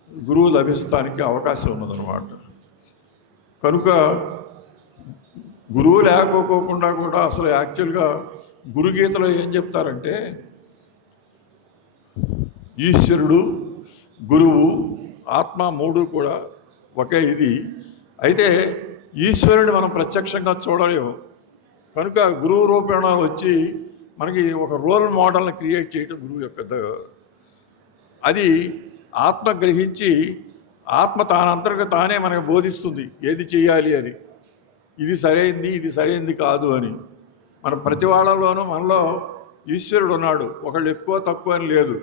గురువు లభిస్తానికి అవకాశం ఉన్నదన్నమాట. కనుక గురువు లేకపోకుండా కూడా అసలు యాక్చువల్గా గురుగీతలో ఏం చెప్తారంటే ఈశ్వరుడు, గురువు, ఆత్మ మూడు కూడా ఒకే ఇది. అయితే ఈశ్వరుని మనం ప్రత్యక్షంగా చూడలేము కనుక గురువు రూపేణ వచ్చి మనకి ఒక రోల్ మోడల్ని క్రియేట్ చేయడం గురువు యొక్క అది ఆత్మ గ్రహించి ఆత్మ తానంతరకు తానే మనకు బోధిస్తుంది ఏది చేయాలి అని, ఇది సరైంది ఇది సరైంది కాదు అని. మన ప్రతి వాళ్ళలోనూ మనలో ఈశ్వరుడు ఉన్నాడు, ఒకళ్ళు ఎక్కువ తక్కువ అని లేదు.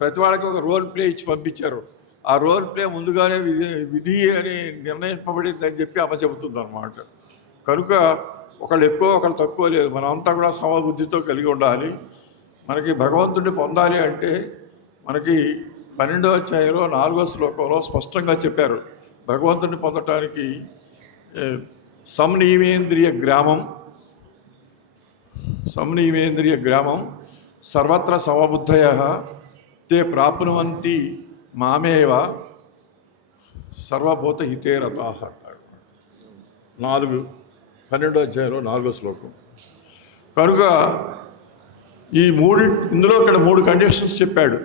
ప్రతి వాళ్ళకి ఒక రోల్ ప్లే ఇచ్చి పంపించారు. ఆ రోల్ ప్లే ముందుగానే విధి అని నిర్ణయింపబడింది అని చెప్పి అమ్మ చెబుతుంది అన్నమాట. కనుక ఒకళ్ళు ఎక్కువ ఒకళ్ళు తక్కువ లేదు, మనమంతా కూడా సమబుద్ధితో కలిగి ఉండాలి. మనకి భగవంతుడిని పొందాలి అంటే మనకి 12వ అధ్యాయంలో 4వ శ్లోకంలో స్పష్టంగా చెప్పారు. భగవంతుడిని పొందటానికి సంనియమేంద్రియ గ్రామం సర్వత్ర సమబుద్ధయ తే ప్రాప్నువంతి మామేవ సర్వభూత హితే రతాః. 12వ అధ్యాయంలో 4వ శ్లోకం. కనుక ఇందులో ఇక్కడ 3 కండిషన్స్ చెప్పాడు.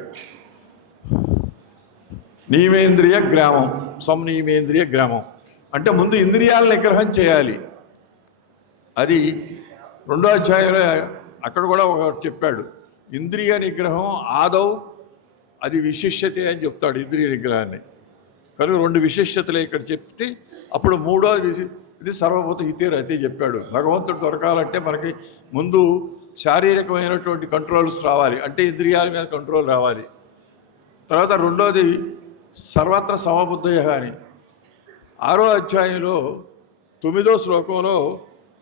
నియమేంద్రియ గ్రామం, సంనియమేంద్రియ గ్రామం అంటే ముందు ఇంద్రియాల నిగ్రహం చేయాలి. అది 2వ అధ్యాయంలో అక్కడ కూడా ఒకటి చెప్పాడు. ఇంద్రియ నిగ్రహం ఆదౌ అది విశిష్యతే అని చెప్తాడు ఇంద్రియ నిగ్రహాన్ని. కనుక 2 విశిష్యతలే ఇక్కడ చెప్తే అప్పుడు 3వది ఇది సర్వభూత హితే రతే చెప్పాడు. భగవంతుడు దొరకాలంటే మనకి ముందు శారీరకమైనటువంటి కంట్రోల్స్ రావాలి, అంటే ఇంద్రియాల మీద కంట్రోల్ రావాలి. తర్వాత 2వది సర్వత్ర సమబుద్ధయ అని 6వ అధ్యాయంలో 9వ శ్లోకంలో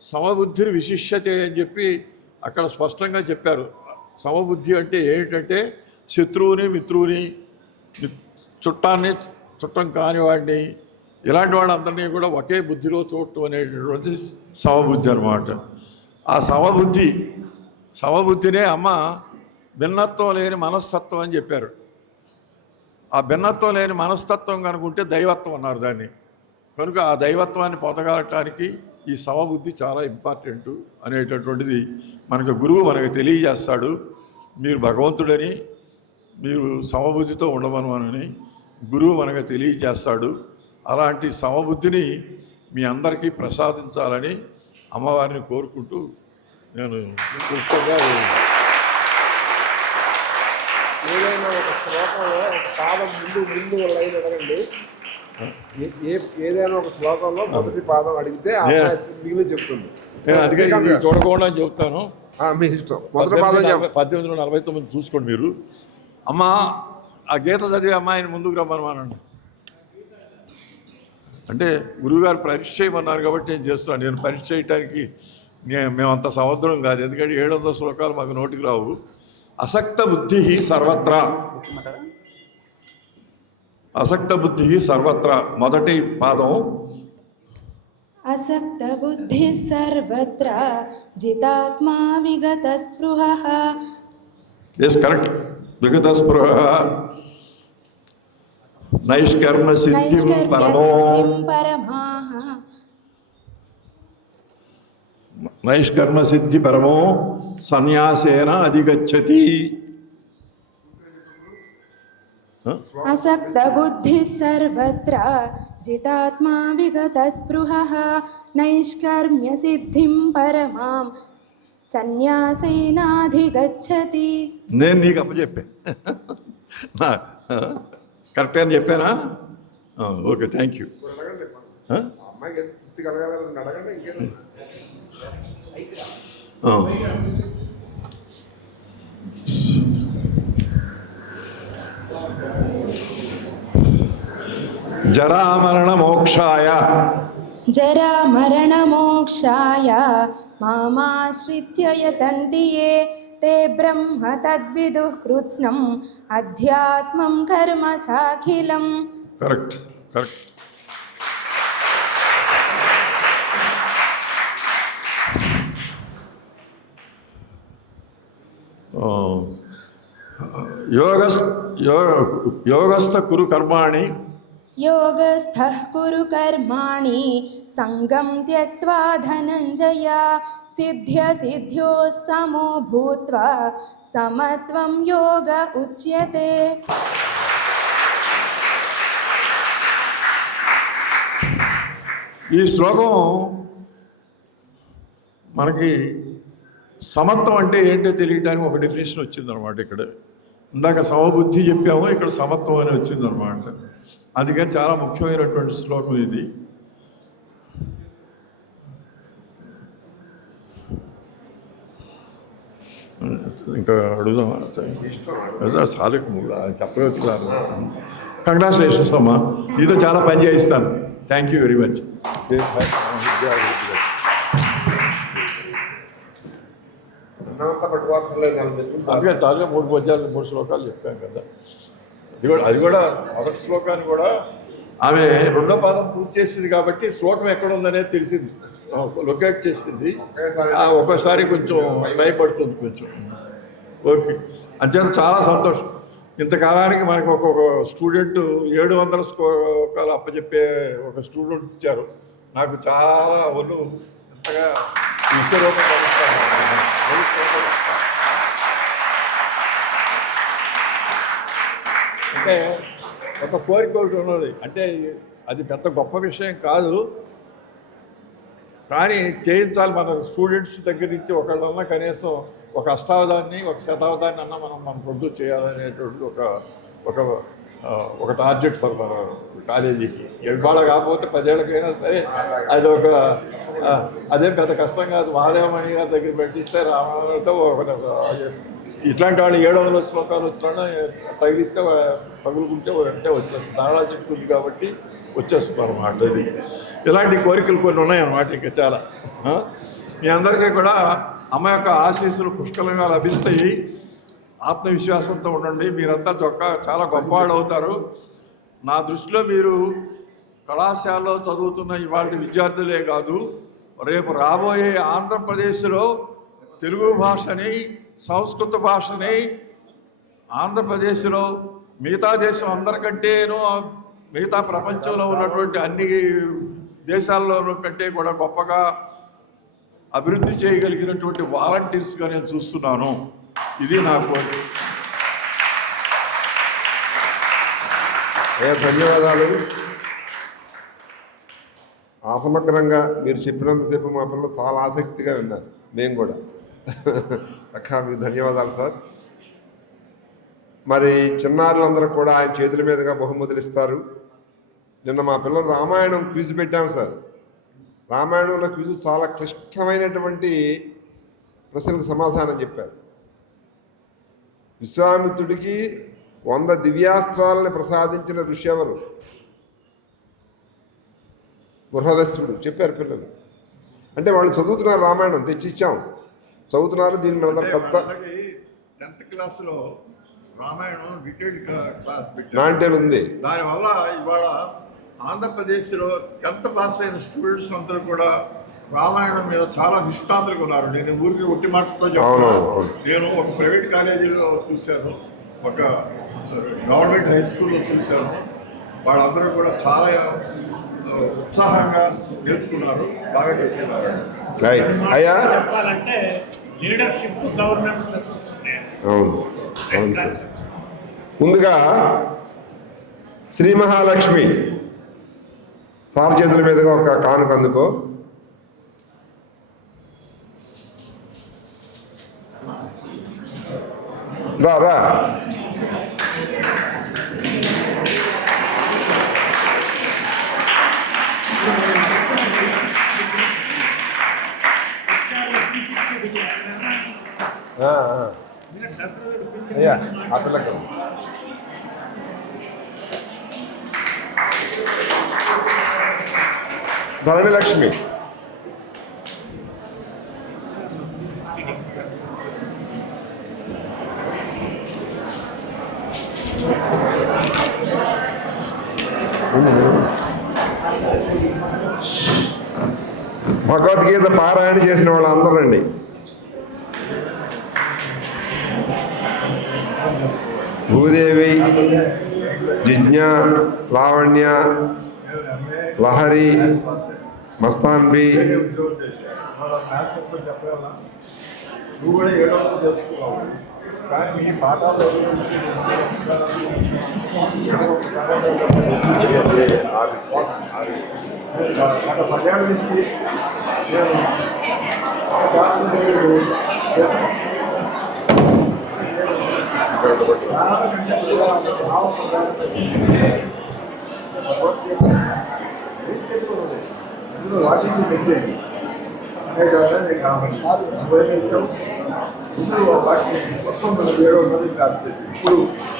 సమబుద్ధిని విశిష్యతే అని చెప్పి అక్కడ స్పష్టంగా చెప్పారు. సమబుద్ధి అంటే ఏంటంటే శత్రువుని, మిత్రువుని, చుట్టం కాని వాడిని, ఇలాంటి వాళ్ళందరినీ కూడా ఒకే బుద్ధిలో చూడటం అనేటటువంటి సమబుద్ధి అన్నమాట. ఆ సమబుద్ధినే అమ్మ భిన్నత్వం లేని మనస్తత్వం అని చెప్పారు. ఆ భిన్నత్వం లేని మనస్తత్వం కనుకుంటే దైవత్వం అన్నారు దాన్ని. కనుక ఆ దైవత్వాన్ని పొందగలటానికి ఈ సమబుద్ధి చాలా ఇంపార్టెంట్ అనేటటువంటిది మనకు గురువు మనకు తెలియజేస్తాడు. మీరు భగవంతుడని, మీరు సమబుద్ధితో ఉండమని గురువు మనకు తెలియజేస్తాడు. అలాంటి సమబుద్ధిని మీ అందరికీ ప్రసాదించాలని అమ్మవారిని కోరుకుంటూ నేను క్లుప్తంగా ఏదైనా ఒక శ్లోకంలో ఒక పాదం ముందు లైన్ అడగండి. ఏదైనా ఒక శ్లోకంలో మొదటి పాదం అడిగితే మిగిలిన చెప్తుంది. నేను అందుకే చూడకుండా అని చెప్తాను. మీ ఇష్టం. మొదటి పాదం 1849 చూసుకోండి మీరు. అమ్మ ఆ గీత చదివి అమ్మాయిని ముందుకు రమ్మనమానండి. అంటే గురువుగారు పరీక్ష చేయమన్నారు కాబట్టి నేను చేస్తున్నాను. నేను పరీక్ష చేయడానికి మేమంత సముద్రం కాదు, ఎందుకంటే 700 శ్లోకాలు మాకు నోటికి రావు. అసక్త బుద్ధి సర్వత్రా, అసక్త బుద్ధి సర్వత్రా మొదటి పాదం. అసక్త బుద్ధి సర్వత్ర జితాత్మా విగత స్పృహ. Yes correct. విగత స్పృహ నైష్కర్మ సిద్ధిం పరమో, నైష్కర్మ సిద్ధి పరమో సన్యాసేన అధిగచ్చతి. అసక్త బుద్ధి సర్వత్ర జితాత్మా విగత స్పృహ నైష్కర్మ్య సిద్ధిం పరమాం సన్యాసేనాధిగచ్చతి. నేను నీకు అప్పచెప్పా, కరెక్ట్గా అని చెప్పానా? Okay, thank you. అమ్మాయికి ఎంత తృప్తి కలగాలని అడగండి. ఇంకేదో జరామరణ మోక్షాయ, జరామరణమోక్షాయ మామాశ్రిత్య యతంతి యే తే బ్రహ్మ తద్విదుః కృత్స్నం అధ్యాత్మం కర్మ చాఖిలం. Correct correct. యోగస్థ కురు కర్మాణి योगस्थः कुरु कर्माणि सङ्गं त्यक्त्वा धनञ्जय सिद्ध्यसिद्ध्योः समो भूत्वा समत्वं योग उच्यते। ఈ శ్లోకం మనకి సమత్వం అంటే ఏంటో తెలియడానికి ఒక డెఫినేషన్ వచ్చిందనమాట. ఇక్కడ ఇందాక సమబుద్ధి చెప్పాము, ఇక్కడ సమత్వం అని వచ్చిందనమాట. అందుకని చాలా ముఖ్యమైనటువంటి శ్లోకం ఇది. ఇంకా అడుగుదామా? చాలా చెప్పవచ్చు. కంగ్రాచులేషన్స్ అమ్మా, ఇదో చాలా పని చేయిస్తాను. Thank you very much. అందుకే తాజా 3 పద్యాలు 3 శ్లోకాలు చెప్పాను కదా. అది కూడా మొదటి శ్లోకాన్ని కూడా ఆమె 2వ పాదం పూర్తి చేసింది కాబట్టి శ్లోకం ఎక్కడ ఉందనేది తెలిసింది, లొకేట్ చేసింది. ఒక్కోసారి కొంచెం భయపడుతుంది కొంచెం. ఓకే, అంచేత చాలా సంతోషం. ఇంతకాలానికి మనకు ఒక్కొక్క స్టూడెంట్ 700 శ్లోకాలు అప్పచెప్పే ఒక స్టూడెంట్ ఇచ్చారు. నాకు చాలా ఒళ్ళు ఎంతగా విశ్వరూపం అంటే ఒక కోరిక ఒకటి ఉన్నది. అంటే అది పెద్ద గొప్ప విషయం కాదు, కానీ చేయించాలి. మన స్టూడెంట్స్ దగ్గర నుంచి ఒకళ్ళన్నా కనీసం ఒక అష్టావధాన్ని, ఒక శతావధాన్ని అన్నా మనం ప్రొడ్యూస్ చేయాలనేటువంటి ఒక టార్గెట్ ఫర్ మన కాలేజీకి. ఇవాళ కాకపోతే 10 ఏళ్ళకైనా సరే అది అదేం పెద్ద కష్టం కాదు. మహాదేవమణి గారి దగ్గర పెట్టిస్తే రామాయణంతో ఇట్లాంటి వాళ్ళు 700 శ్లోకాలు వచ్చినా తగిలిస్తే పగులుకుంటే వెంటనే వచ్చేస్తుంది. నారాశక్తి ఉంది కాబట్టి వచ్చేస్తుంది అన్నమాట. ఇది ఇలాంటి కోరికలు కొన్ని ఉన్నాయన్నమాట. ఇంకా చాలా మీ అందరికీ కూడా అమ్మ యొక్క ఆశీస్సులు పుష్కలంగా లభిస్తాయి. ఆత్మవిశ్వాసంతో ఉండండి. మీరంతా చాలా గొప్పవాళ్ళు అవుతారు. నా దృష్టిలో మీరు కళాశాలలో చదువుతున్న ఇవాళ విద్యార్థులే కాదు, రేపు రాబోయే ఆంధ్రప్రదేశ్లో తెలుగు భాషని, సంస్కృత భాషని ఆంధ్రప్రదేశ్లో మిగతా దేశం అందరికంటేనూ, మిగతా ప్రపంచంలో ఉన్నటువంటి అన్ని దేశాల్లో కంటే కూడా గొప్పగా అభివృద్ధి చేయగలిగినటువంటి వాలంటీర్స్గా నేను చూస్తున్నాను. ఇది నాకు ధన్యవాదాలు. అసమగ్రంగా మీరు చెప్పినంతసేపు మా పిల్లలు చాలా ఆసక్తిగా విన్నారు. మేము కూడా అక్క మీకు ధన్యవాదాలు సార్. మరి చిన్నారులందరూ కూడా ఆయన చేతుల మీదుగా బహుమతులు ఇస్తారు. నిన్న మా పిల్లలు రామాయణం క్విజ్ పెట్టాము సార్. రామాయణంలో క్విజ్ చాలా క్లిష్టమైనటువంటి ప్రశ్నలకు సమాధానం చెప్పారు. విశ్వామిత్రుడికి 100 దివ్యాస్త్రాలను ప్రసాదించిన ఋషి ఎవరు? బృహదస్యుడు. చెప్పారు పిల్లలు. అంటే వాళ్ళు చదువుతున్నారు, రామాయణం తెచ్చిచ్చాం, చదువుతున్నారు. దీని మీద పెద్ద 10th క్లాస్లో రామాయణం డీటెయిల్డ్ క్లాస్ నాంటేలు ఉంది. దానివల్ల ఇవాళ ఆంధ్రప్రదేశ్లో 10th పాస్ అయిన స్టూడెంట్స్ అందరూ కూడా రామాయణం మీద చాలా నిష్ఠాంతులుగా ఉన్నారు. నేను ఊరికి ఒట్టి మాటతో చెప్తాను. నేను ఒక ప్రైవేట్ కాలేజీలో చూశాను, ఒక గవర్నమెంట్ హై స్కూల్లో చూశాను. వాళ్ళందరూ కూడా చాలా ఉత్సాహంగా నేర్చుకున్నారు, బాగా చెప్తున్నారు. అయ్యా చెప్పాలంటే లీడర్షిప్, గవర్నెన్స్ లెసన్స్ ఉన్నాయి. అవును సార్. ముందుగా శ్రీ మహాలక్ష్మి సార్ చేతుల మీదుగా ఒక కానుక అందుకో. రా అయ్యా ఆ పిల్లకి ధరణిలక్ష్మి. భగవద్గీత పారాయణ చేసిన వాళ్ళందరూ రండి. భూదేవి, జిజ్ఞ, లావణ్య, లహరి, మస్తాన్బి, నువ్వు కూడా 7వ చేసుకున్నావు. కానీ ఈ పాఠాలు మధ్యాహ్నం నుంచి వాటికి మెసేజ్ మొత్తం మన 7వ మంది కాదు. ఇప్పుడు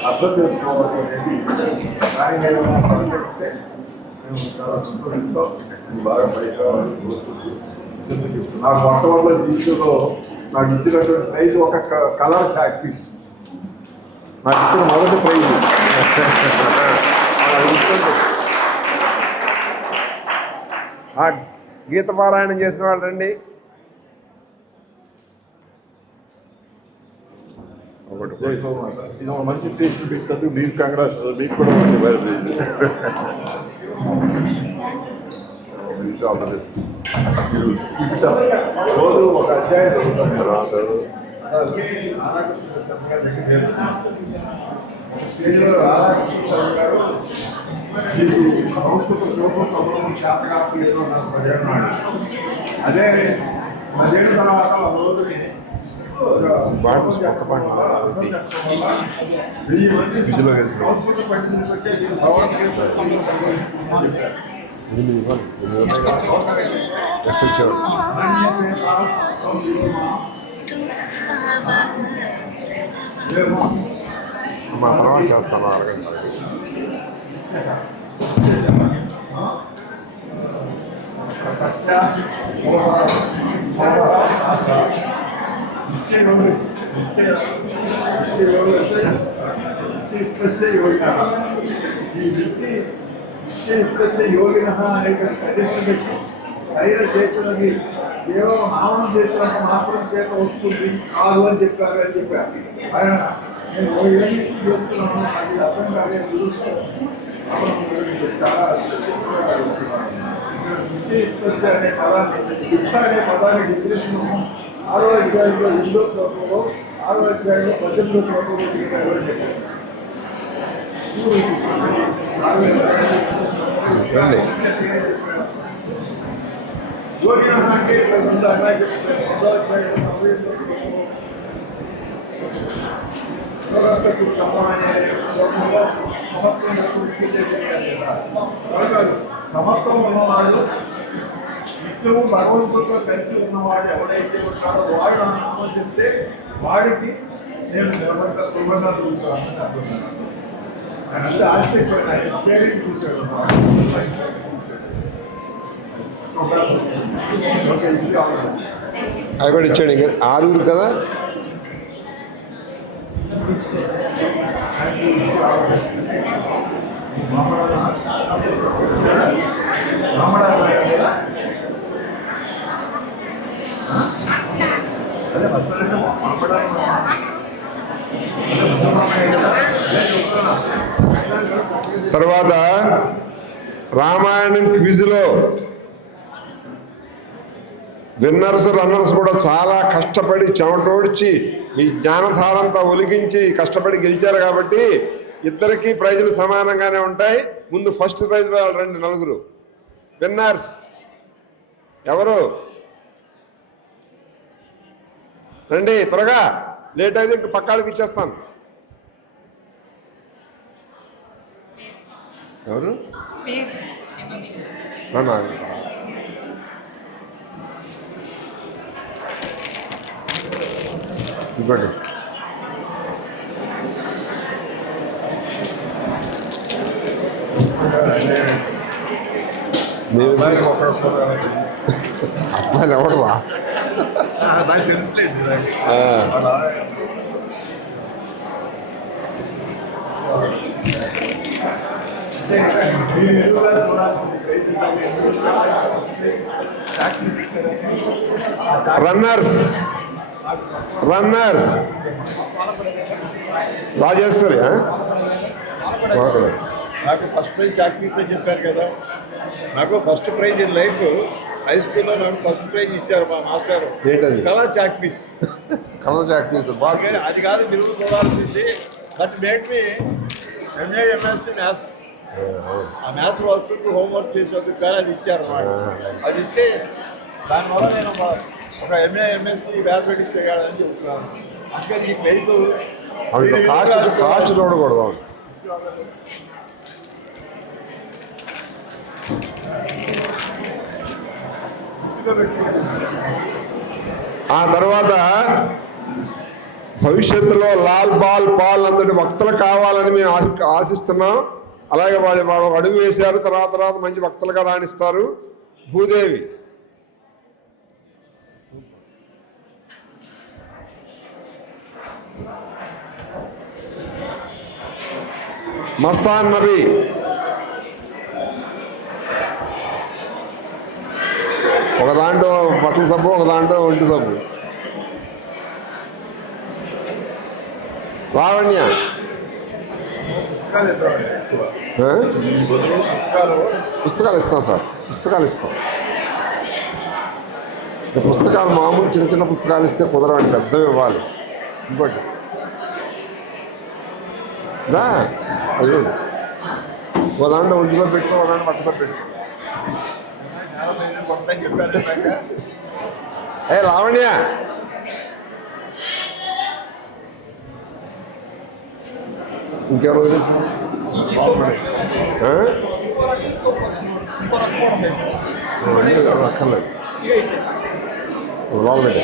అర్థం చేసుకోవాలి అనేది మేము చాలా సంతోషిస్తాం. బాగా బయట నాకు మొత్తం వల్ల జీవితంలో నాకు ఇచ్చినటువంటి ప్రైజ్ ఒక కలర్ ప్రాక్టీస్. నాకు ఇచ్చిన మొదటి ప్రైజ్ గీత పారాయణం చేసిన వాళ్ళు రండి. ఇది ఒక మంచి టేస్ట్ పెట్టదు. మీకు కంగ్రాట్స్, మీకు కూడా మంచి వైర్ ప్రైజ్. రోజు ఒక అధ్యాయం చదువుతాం తర్వాత స్టేజ్లో రాధాకృష్ణ గారు సంస్కృత శ్లోకం చదవడం శాతకాలు నాకు 10 నాడు. అదే 10 తర్వాత రోజుని సంస్కృత పండితులు పెట్టే మా తర్వాత చేస్తాను 6 గంటలకి. యోగిన అనేటువంటి కండిషన్ పెట్టి ధైర్యం చేసినది కేవలం నామం చేసినంత మాత్రం చేత వస్తుంది కాదు అని చెప్పారు అని చెప్పారు ఆయన. నేను ఏమి చేస్తున్నాను అది అర్థం కాలేదు. చాలా అనే పదాన్ని ఇష్ట అనే పదాన్ని డిఫినేషన్ 6వ అధ్యాయంలో 8వ శ్లోకంలో 6వ అధ్యాయంలో 18వ శ్లోకంలో చెప్పారు. సమత్వం ఉన్నవాళ్ళు నిత్యము భగవంతుడితో కలిసి ఉన్నవాడు ఎవడైతే ఉంటాడో వాడు నన్ను ఆమోదిస్తే వాడికి నేను నిలబడ్డ సువర్ణ దొరుకుతానని అనుకుంటున్నాను. ఆయన అంతా ఆశ్చర్యపోయిన ఆయన స్టేరింగ్ చూశాడు. అవి కూడా ఇచ్చాడు. ఇంకా 6 కదా. తర్వాత రామాయణం క్విజ్లో విన్నర్స్ రన్నర్స్ కూడా చాలా కష్టపడి చెమటోడ్చి మీ జ్ఞానధారంతా ఒలిగించి కష్టపడి గెలిచారు కాబట్టి ఇద్దరికీ ప్రైజులు సమానంగానే ఉంటాయి. ముందు ఫస్ట్ ప్రైజ్ వాళ్ళు రండి 4 విన్నర్స్. ఎవరు రండి త్వరగా, లేట్ అయితే ఇంక పక్కాడికి ఇచ్చేస్తాను. ఎవరు ఇంకోటి అబ్బాయిలు ఎవడవా నాకు తెలుసులేదు. రన్నర్స్ రాజేశ్వరి నాకు ఫస్ట్ ప్రైజ్ చాక్ పీస్ అని చెప్పారు కదా, నాకు first prize in life high స్కూల్లో నాకు ఫస్ట్ ప్రైజ్ ఇచ్చారు మా మాస్టర్. ఏంటది? Colour chalk piece. Colour chalk piece బాగా. అది కాదు మీరు చూడాల్సింది. But made me MA MSc maths. ఆ మ్యాథ్స్ వర్క్ హోంవర్క్ చేసేందుకు కానీ అది ఇచ్చారు అన్నమాట. అది ఇస్తే దానివల్ల నేను ఒక ఎంఏ ఎంఎస్సీ మ్యాథమెటిక్స్ చేయాలని చెప్తున్నాను. అంటే ఈ ప్రైజ్ కాస్ట్ చూడకూడదు. ఆ తర్వాత భవిష్యత్తులో లాల్ బాల్ పాల్ అంతటి వక్తలు కావాలని మేము ఆశిస్తున్నాం. అలాగే వాళ్ళు అడుగు వేశారు. తర్వాత మంచి వక్తలుగా రాణిస్తారు. భూదేవి, మస్తాన్ నబీ, ఒక దాంట్లో బట్టల సబ్బు, ఒక దాంట్లో ఒంటి సబ్బు. లావణ్య, పుస్తకాలు ఇస్తాం సార్, పుస్తకాలు ఇస్తాం. పుస్తకాలు మామూలు చిన్న పుస్తకాలు ఇస్తే కుదరవండి, పెద్దవి ఇవ్వాలి. ఇంకోటి రా, అది ఒక దాంట్లో ఒంటిలో పెట్టు, ఒక దాంట్లో బట్టలో పెట్టు. ఏ లావణ్య, ఇంకెవరు అక్కర్లేదు, లోపల పెట్టే.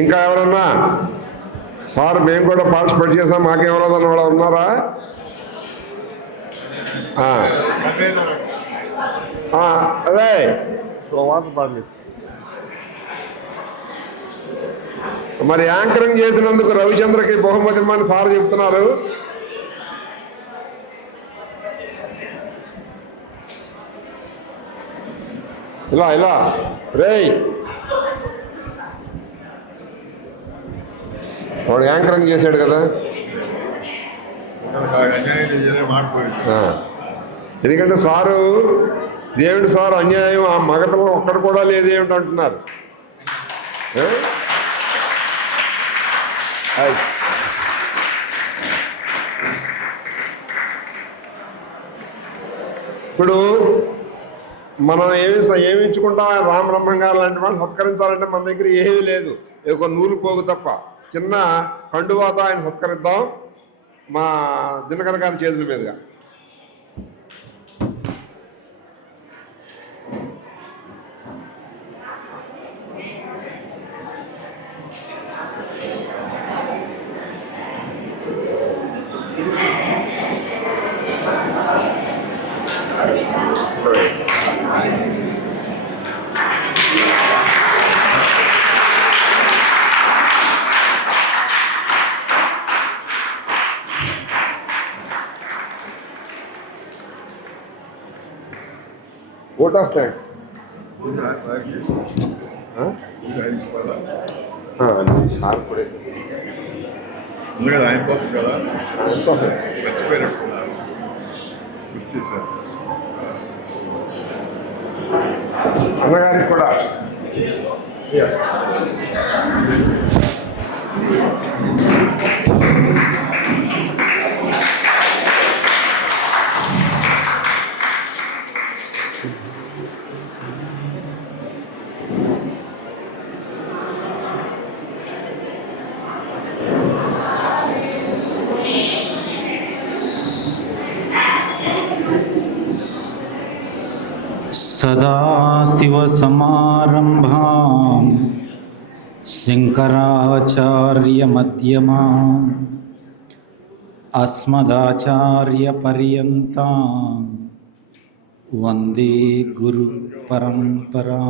ఇంకా ఎవరన్నా సార్ మేము కూడా పార్టిసిపేట్ చేసాం మాకేమరాదన్న వాళ్ళు ఉన్నారా? అదే వాటర్ బాటిల్. మరి యాంకరింగ్ చేసినందుకు రవిచంద్రకి బహుమతి ఇమ్మని సార్ చెప్తున్నారు. ఇలా రేయ్, వాడు యాంకరింగ్ చేశాడు కదా. ఎందుకంటే సారు దేవుడి సార్ అన్యాయం, ఆ మగపిల్ల ఒక్కడు కూడా లేదు ఏమిటి అంటున్నారు. ఇప్పుడు మనం ఏమి ఇచ్చుకుంటాం? రామబ్రహ్మం గారు లాంటి వాళ్ళు సత్కరించాలంటే మన దగ్గర ఏమీ లేదు, ఒక నూలు పోగు తప్ప. చిన్న కండువాతో ఆయన సత్కరిద్దాం మా దినకర్ గారి చేతుల మీదుగా. Vote of thanks. సార్ కూడా ఆయన కోసం కదా మర్చిపోయినట్టున్నారు, గుర్తిస్తారు. అన్నగారికి కూడా సదాశివసమారంభాం శంకరాచార్యమధ్యమాం అస్మదాచార్యపర్యంతాం వందే గురు పరంపరా.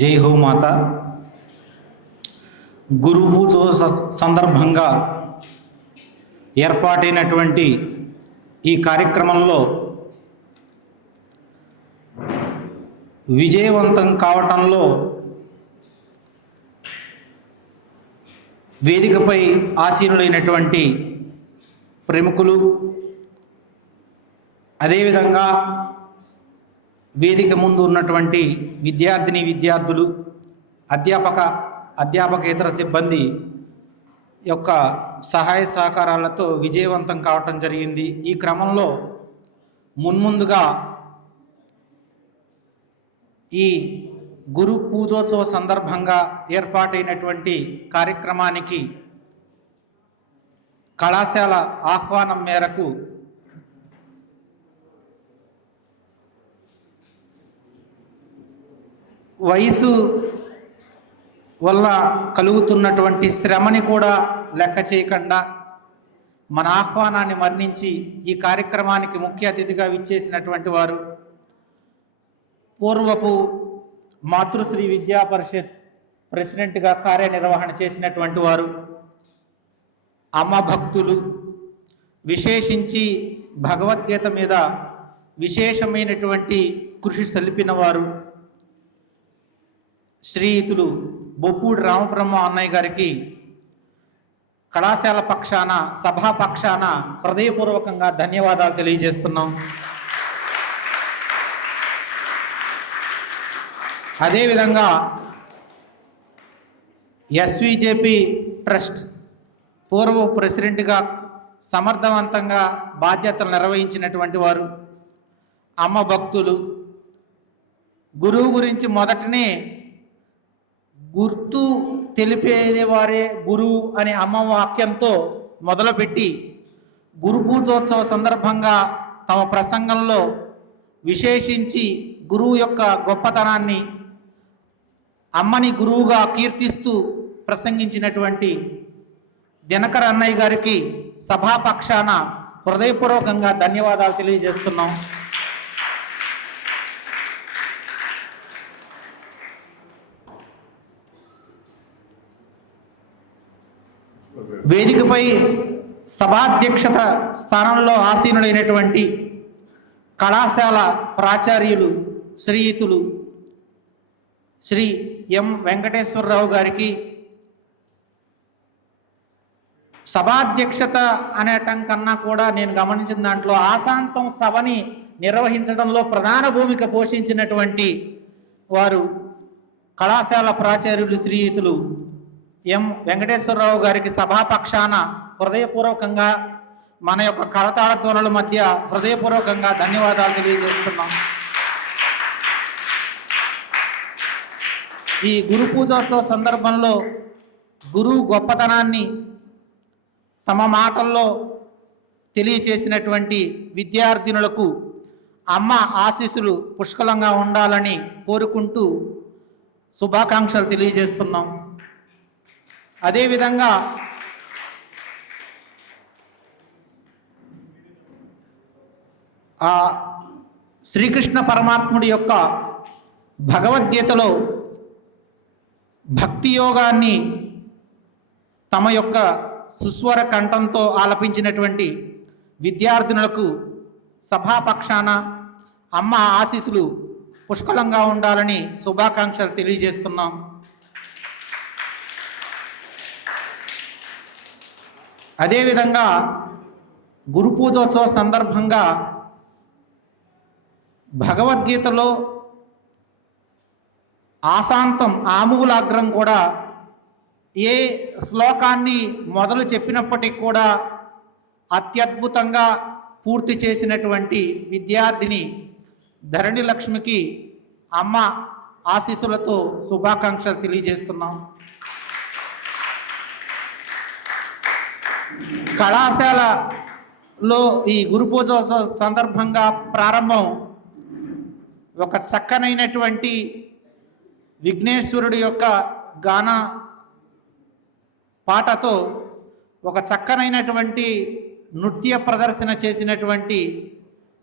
జై హో మాత. గురు పూజ సందర్భంగా ఏర్పాటైనటువంటి ఈ కార్యక్రమంలో విజయవంతం కావటంలో వేదికపై ఆసీనులైనటువంటి ప్రముఖులు, అదేవిధంగా వేదిక ముందు ఉన్నటువంటి విద్యార్థులు, అధ్యాపకేతర సిబ్బంది యొక్క సహాయ సహకారాలతో విజయవంతం కావటం జరిగింది. ఈ క్రమంలో మున్ముందుగా ఈ గురు పూజోత్సవ సందర్భంగా ఏర్పాటైనటువంటి కార్యక్రమానికి కళాశాల ఆహ్వానం మేరకు వయసు వల్ల కలుగుతున్నటువంటి శ్రమని కూడా లెక్క చేయకుండా మన ఆహ్వానాన్ని మన్నించి ఈ కార్యక్రమానికి ముఖ్య అతిథిగా విచ్చేసినటువంటి వారు పూర్వపు మాతృశ్రీ విద్యా పరిషత్ ప్రెసిడెంట్గా కార్యనిర్వహణ చేసినటువంటి వారు, అమ్మ భక్తులు, విశేషించి భగవద్గీత మీద విశేషమైనటువంటి కృషి సలిపిన వారు శ్రీయుతులు బొప్పూడి రామబ్రహ్మ అన్నయ్య గారికి కళాశాల పక్షాన, సభా పక్షాన హృదయపూర్వకంగా ధన్యవాదాలు తెలియజేస్తున్నాం. అదేవిధంగా ఎస్విజేపి ట్రస్ట్ పూర్వ ప్రెసిడెంట్గా సమర్థవంతంగా బాధ్యతలు నిర్వహించినటువంటి వారు, అమ్మ భక్తులు, గురువు గురించి మొదటనే గుర్తు తెలిపేవారే గురువు అనే అమ్మ వాక్యంతో మొదలుపెట్టి గురు పూజోత్సవ సందర్భంగా తమ ప్రసంగంలో విశేషించి గురువు యొక్క గొప్పతనాన్ని, అమ్మని గురువుగా కీర్తిస్తూ ప్రసంగించినటువంటి దినకర్ అన్నయ్య గారికి సభాపక్షాన హృదయపూర్వకంగా ధన్యవాదాలు తెలియజేస్తున్నాం. వేదికపై సభాధ్యక్షత స్థానంలో ఆసీనులైనటువంటి కళాశాల ప్రాచార్యులు శ్రీయుతులు శ్రీ ఎం వెంకటేశ్వరరావు గారికి సభాధ్యక్షత అనేటం కన్నా కూడా నేను గమనించిన దాంట్లో ఆశాంతం సభని నిర్వహించడంలో ప్రధాన భూమిక పోషించినటువంటి వారు కళాశాల ప్రాచార్యులు శ్రీయుతులు ఎం వెంకటేశ్వరరావు గారికి సభాపక్షాన హృదయపూర్వకంగా మన యొక్క కరతాళ ధ్వనుల మధ్య హృదయపూర్వకంగా ధన్యవాదాలు తెలియజేస్తున్నాం. ఈ గురు పూజోత్సవ సందర్భంలో గురువు గొప్పతనాన్ని తమ మాటల్లో తెలియచేసినటువంటి విద్యార్థినులకు అమ్మ ఆశీస్సులు పుష్కలంగా ఉండాలని కోరుకుంటూ శుభాకాంక్షలు తెలియజేస్తున్నాం. అదేవిధంగా ఆ శ్రీకృష్ణ పరమాత్ముడి యొక్క భగవద్గీతలో భక్తి యోగాన్ని తమ యొక్క సుస్వర కంఠంతో ఆలపించినటువంటి విద్యార్థినులకు సభాపక్షాన అమ్మ ఆశీస్సులు పుష్కలంగా ఉండాలని శుభాకాంక్షలు తెలియజేస్తున్నాం. అదేవిధంగా గురు పూజోత్సవ సందర్భంగా భగవద్గీతలో ఆశాంతం ఆమూలాగ్రం కూడా ఏ శ్లోకాన్ని మొదలు చెప్పినప్పటికీ కూడా అత్యద్భుతంగా పూర్తి చేసినటువంటి విద్యార్థిని ధరణి లక్ష్మికి అమ్మ ఆశీస్సులతో శుభాకాంక్షలు తెలియజేస్తున్నాం. కళాశాలలో ఈ గురు పూజోత్సవ సందర్భంగా ప్రారంభం ఒక చక్కనైనటువంటి విఘ్నేశ్వరుడి యొక్క గాన పాటతో ఒక చక్కనైనటువంటి నృత్య ప్రదర్శన చేసినటువంటి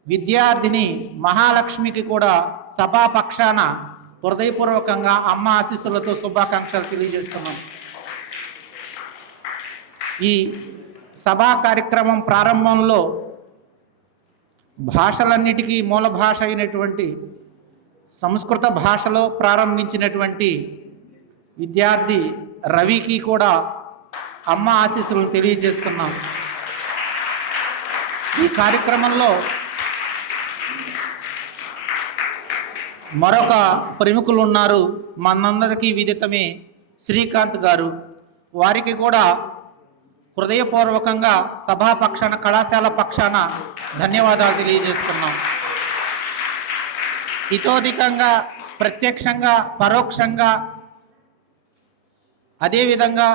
విద్యార్థిని మహాలక్ష్మికి కూడా సభాపక్షాన హృదయపూర్వకంగా అమ్మ ఆశీస్సులతో శుభాకాంక్షలు తెలియజేస్తున్నాం. ఈ సభా కార్యక్రమం ప్రారంభంలో భాషలన్నిటికీ మూల భాష అయినటువంటి సంస్కృత భాషలో ప్రారంభించినటువంటి విద్యార్థి రవికి కూడా అమ్మ ఆశీస్సులను తెలియజేస్తున్నాం. ఈ కార్యక్రమంలో మరొక ప్రముఖులు ఉన్నారు, మనందరికీ విదితమే శ్రీకాంత్ గారు. వారికి కూడా హృదయపూర్వకంగా సభా పక్షాన, కళాశాల పక్షాన ధన్యవాదాలు తెలియజేస్తున్నాం. ఇతోధికంగా ప్రత్యక్షంగా పరోక్షంగా అదేవిధంగా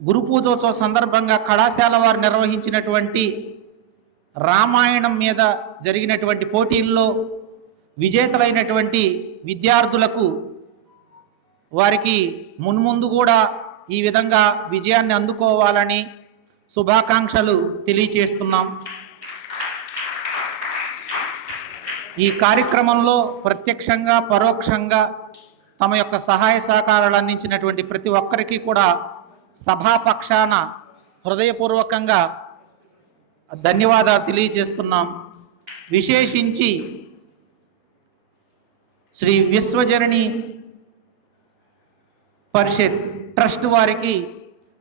గురు పూజోత్సవ సందర్భంగా కళాశాల వారు నిర్వహించినటువంటి రామాయణం మీద జరిగినటువంటి పోటీల్లో విజేతలైనటువంటి విద్యార్థులకు వారికి మున్ముందు కూడా ఈ విధంగా విజయాన్ని అందుకోవాలని శుభాకాంక్షలు తెలియచేస్తున్నాం. ఈ కార్యక్రమంలో ప్రత్యక్షంగా పరోక్షంగా తమ యొక్క సహాయ సహకారాలు అందించినటువంటి ప్రతి ఒక్కరికి కూడా సభాపక్షాన హృదయపూర్వకంగా ధన్యవాదాలు తెలియజేస్తున్నాం. విశేషించి శ్రీ విశ్వజనని పరిషత్ ట్రస్ట్ వారికి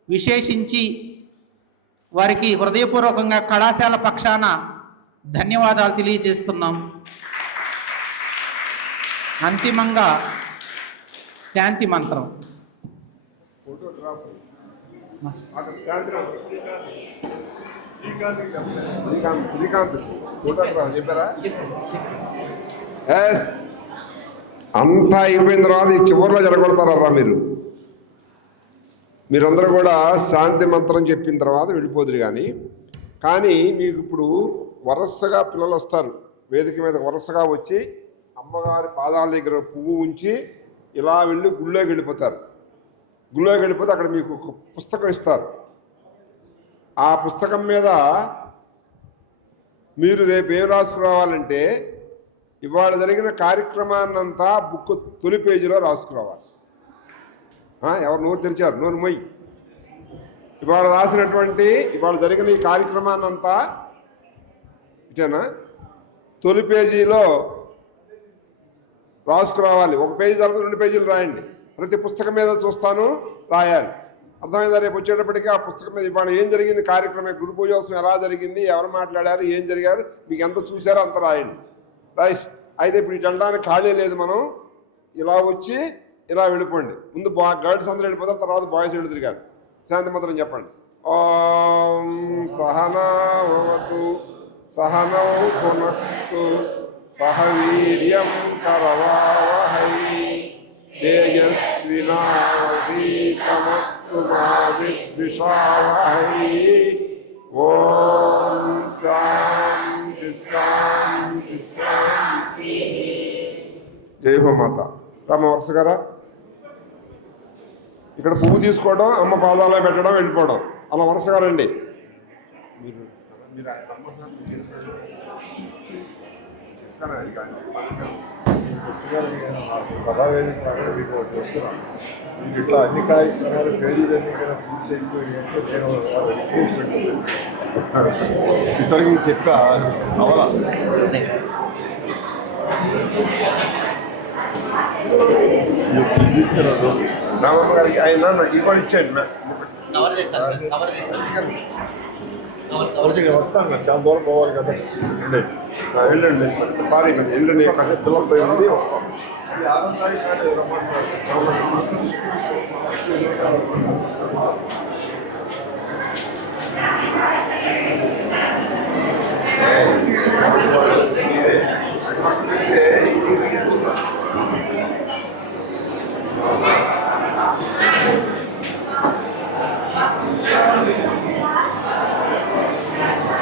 విశేషించి వారికి హృదయపూర్వకంగా కళాశాల పక్షాన ధన్యవాదాలు తెలియజేస్తున్నాం. అంతిమంగా శాంతి మంత్రం. శ్రీకాంత్ చెప్పారా? ఎస్, అంతా అయిపోయిన తర్వాత ఈ చివరిలో జరగొడతారా మీరందరూ కూడా శాంతి మంత్రం చెప్పిన తర్వాత వెళ్ళిపోదురు. కానీ మీకు ఇప్పుడు వరుసగా పిల్లలు వస్తారు, వేదిక మీద వరుసగా వచ్చి అమ్మగారి పాదాల దగ్గర పువ్వు ఉంచి ఇలా వెళ్ళి గుళ్ళోకి వెళ్ళిపోతారు. గుళ్ళోకి వెళ్ళిపోతే అక్కడ మీకు ఒక పుస్తకం ఇస్తారు. ఆ పుస్తకం మీద మీరు రేపు ఏం రాసుకురావాలంటే ఇవాళ జరిగిన కార్యక్రమాన్నంతా బుక్ తొలి పేజీలో రాసుకురావాలి. ఎవరు నోరు తెరిచారు? నోరు మొయ్యి. ఇవాళ జరిగిన ఈ కార్యక్రమాన్నంతా ఇటేనా తొలి పేజీలో రాసుకురావాలి. ఒక పేజీ తరపు 2 పేజీలు రాయండి. ప్రతి పుస్తకం మీద చూస్తాను రాయాలి. అర్థమైందా? రేపు వచ్చేటప్పటికీ ఆ పుస్తకం మీద ఇవాళ ఏం జరిగింది, కార్యక్రమం గురు పూజోత్సవం ఎలా జరిగింది, ఎవరు మాట్లాడారు, ఏం జరిగారు, మీకు ఎంత చూసారో అంత రాయండి. రైస్. అయితే ఇప్పుడు ఇటు వెళ్ళడానికి ఖాళీ లేదు. మనం ఇలా వచ్చి ఇలా వెళ్ళిపోండి. ముందు గర్ల్స్ అందరూ వెళ్ళిపోతారు, తర్వాత బాయ్స్ వెళ్ళి తిరిగారు. శాంతి మంత్రం చెప్పండి. ఓం సహనావతు సహనౌ భునక్తు సహ వీర్యం కరవావహై తేజస్వినావధీతమస్తు మా విద్విషావహై. ఓం శాంతి శాంతి శాంతి. జై హోమాత. రామ వరుసగారా ఇక్కడ పువ్వు తీసుకోవడం, అమ్మ పాదాల్లో పెట్టడం, వెళ్ళిపోవడం, అలా వరుసగా రండి. ఇట్లా అన్ని కార్యక్రమాలు పేజీలన్నీ కూడా పూర్తి అయిపోయిందంటే నేను ఇతరులకి చెప్పా అవలా తీసుకురాదు. రామమ్మ గారికి ఆయన ఇవాళ ఇచ్చేయండి. వస్తాను, చాలా దూరం పోవాలి కదా. వెళ్ళండి. సారీ వెళ్ళండి, పిల్లలతో ఉంది. వస్తాం.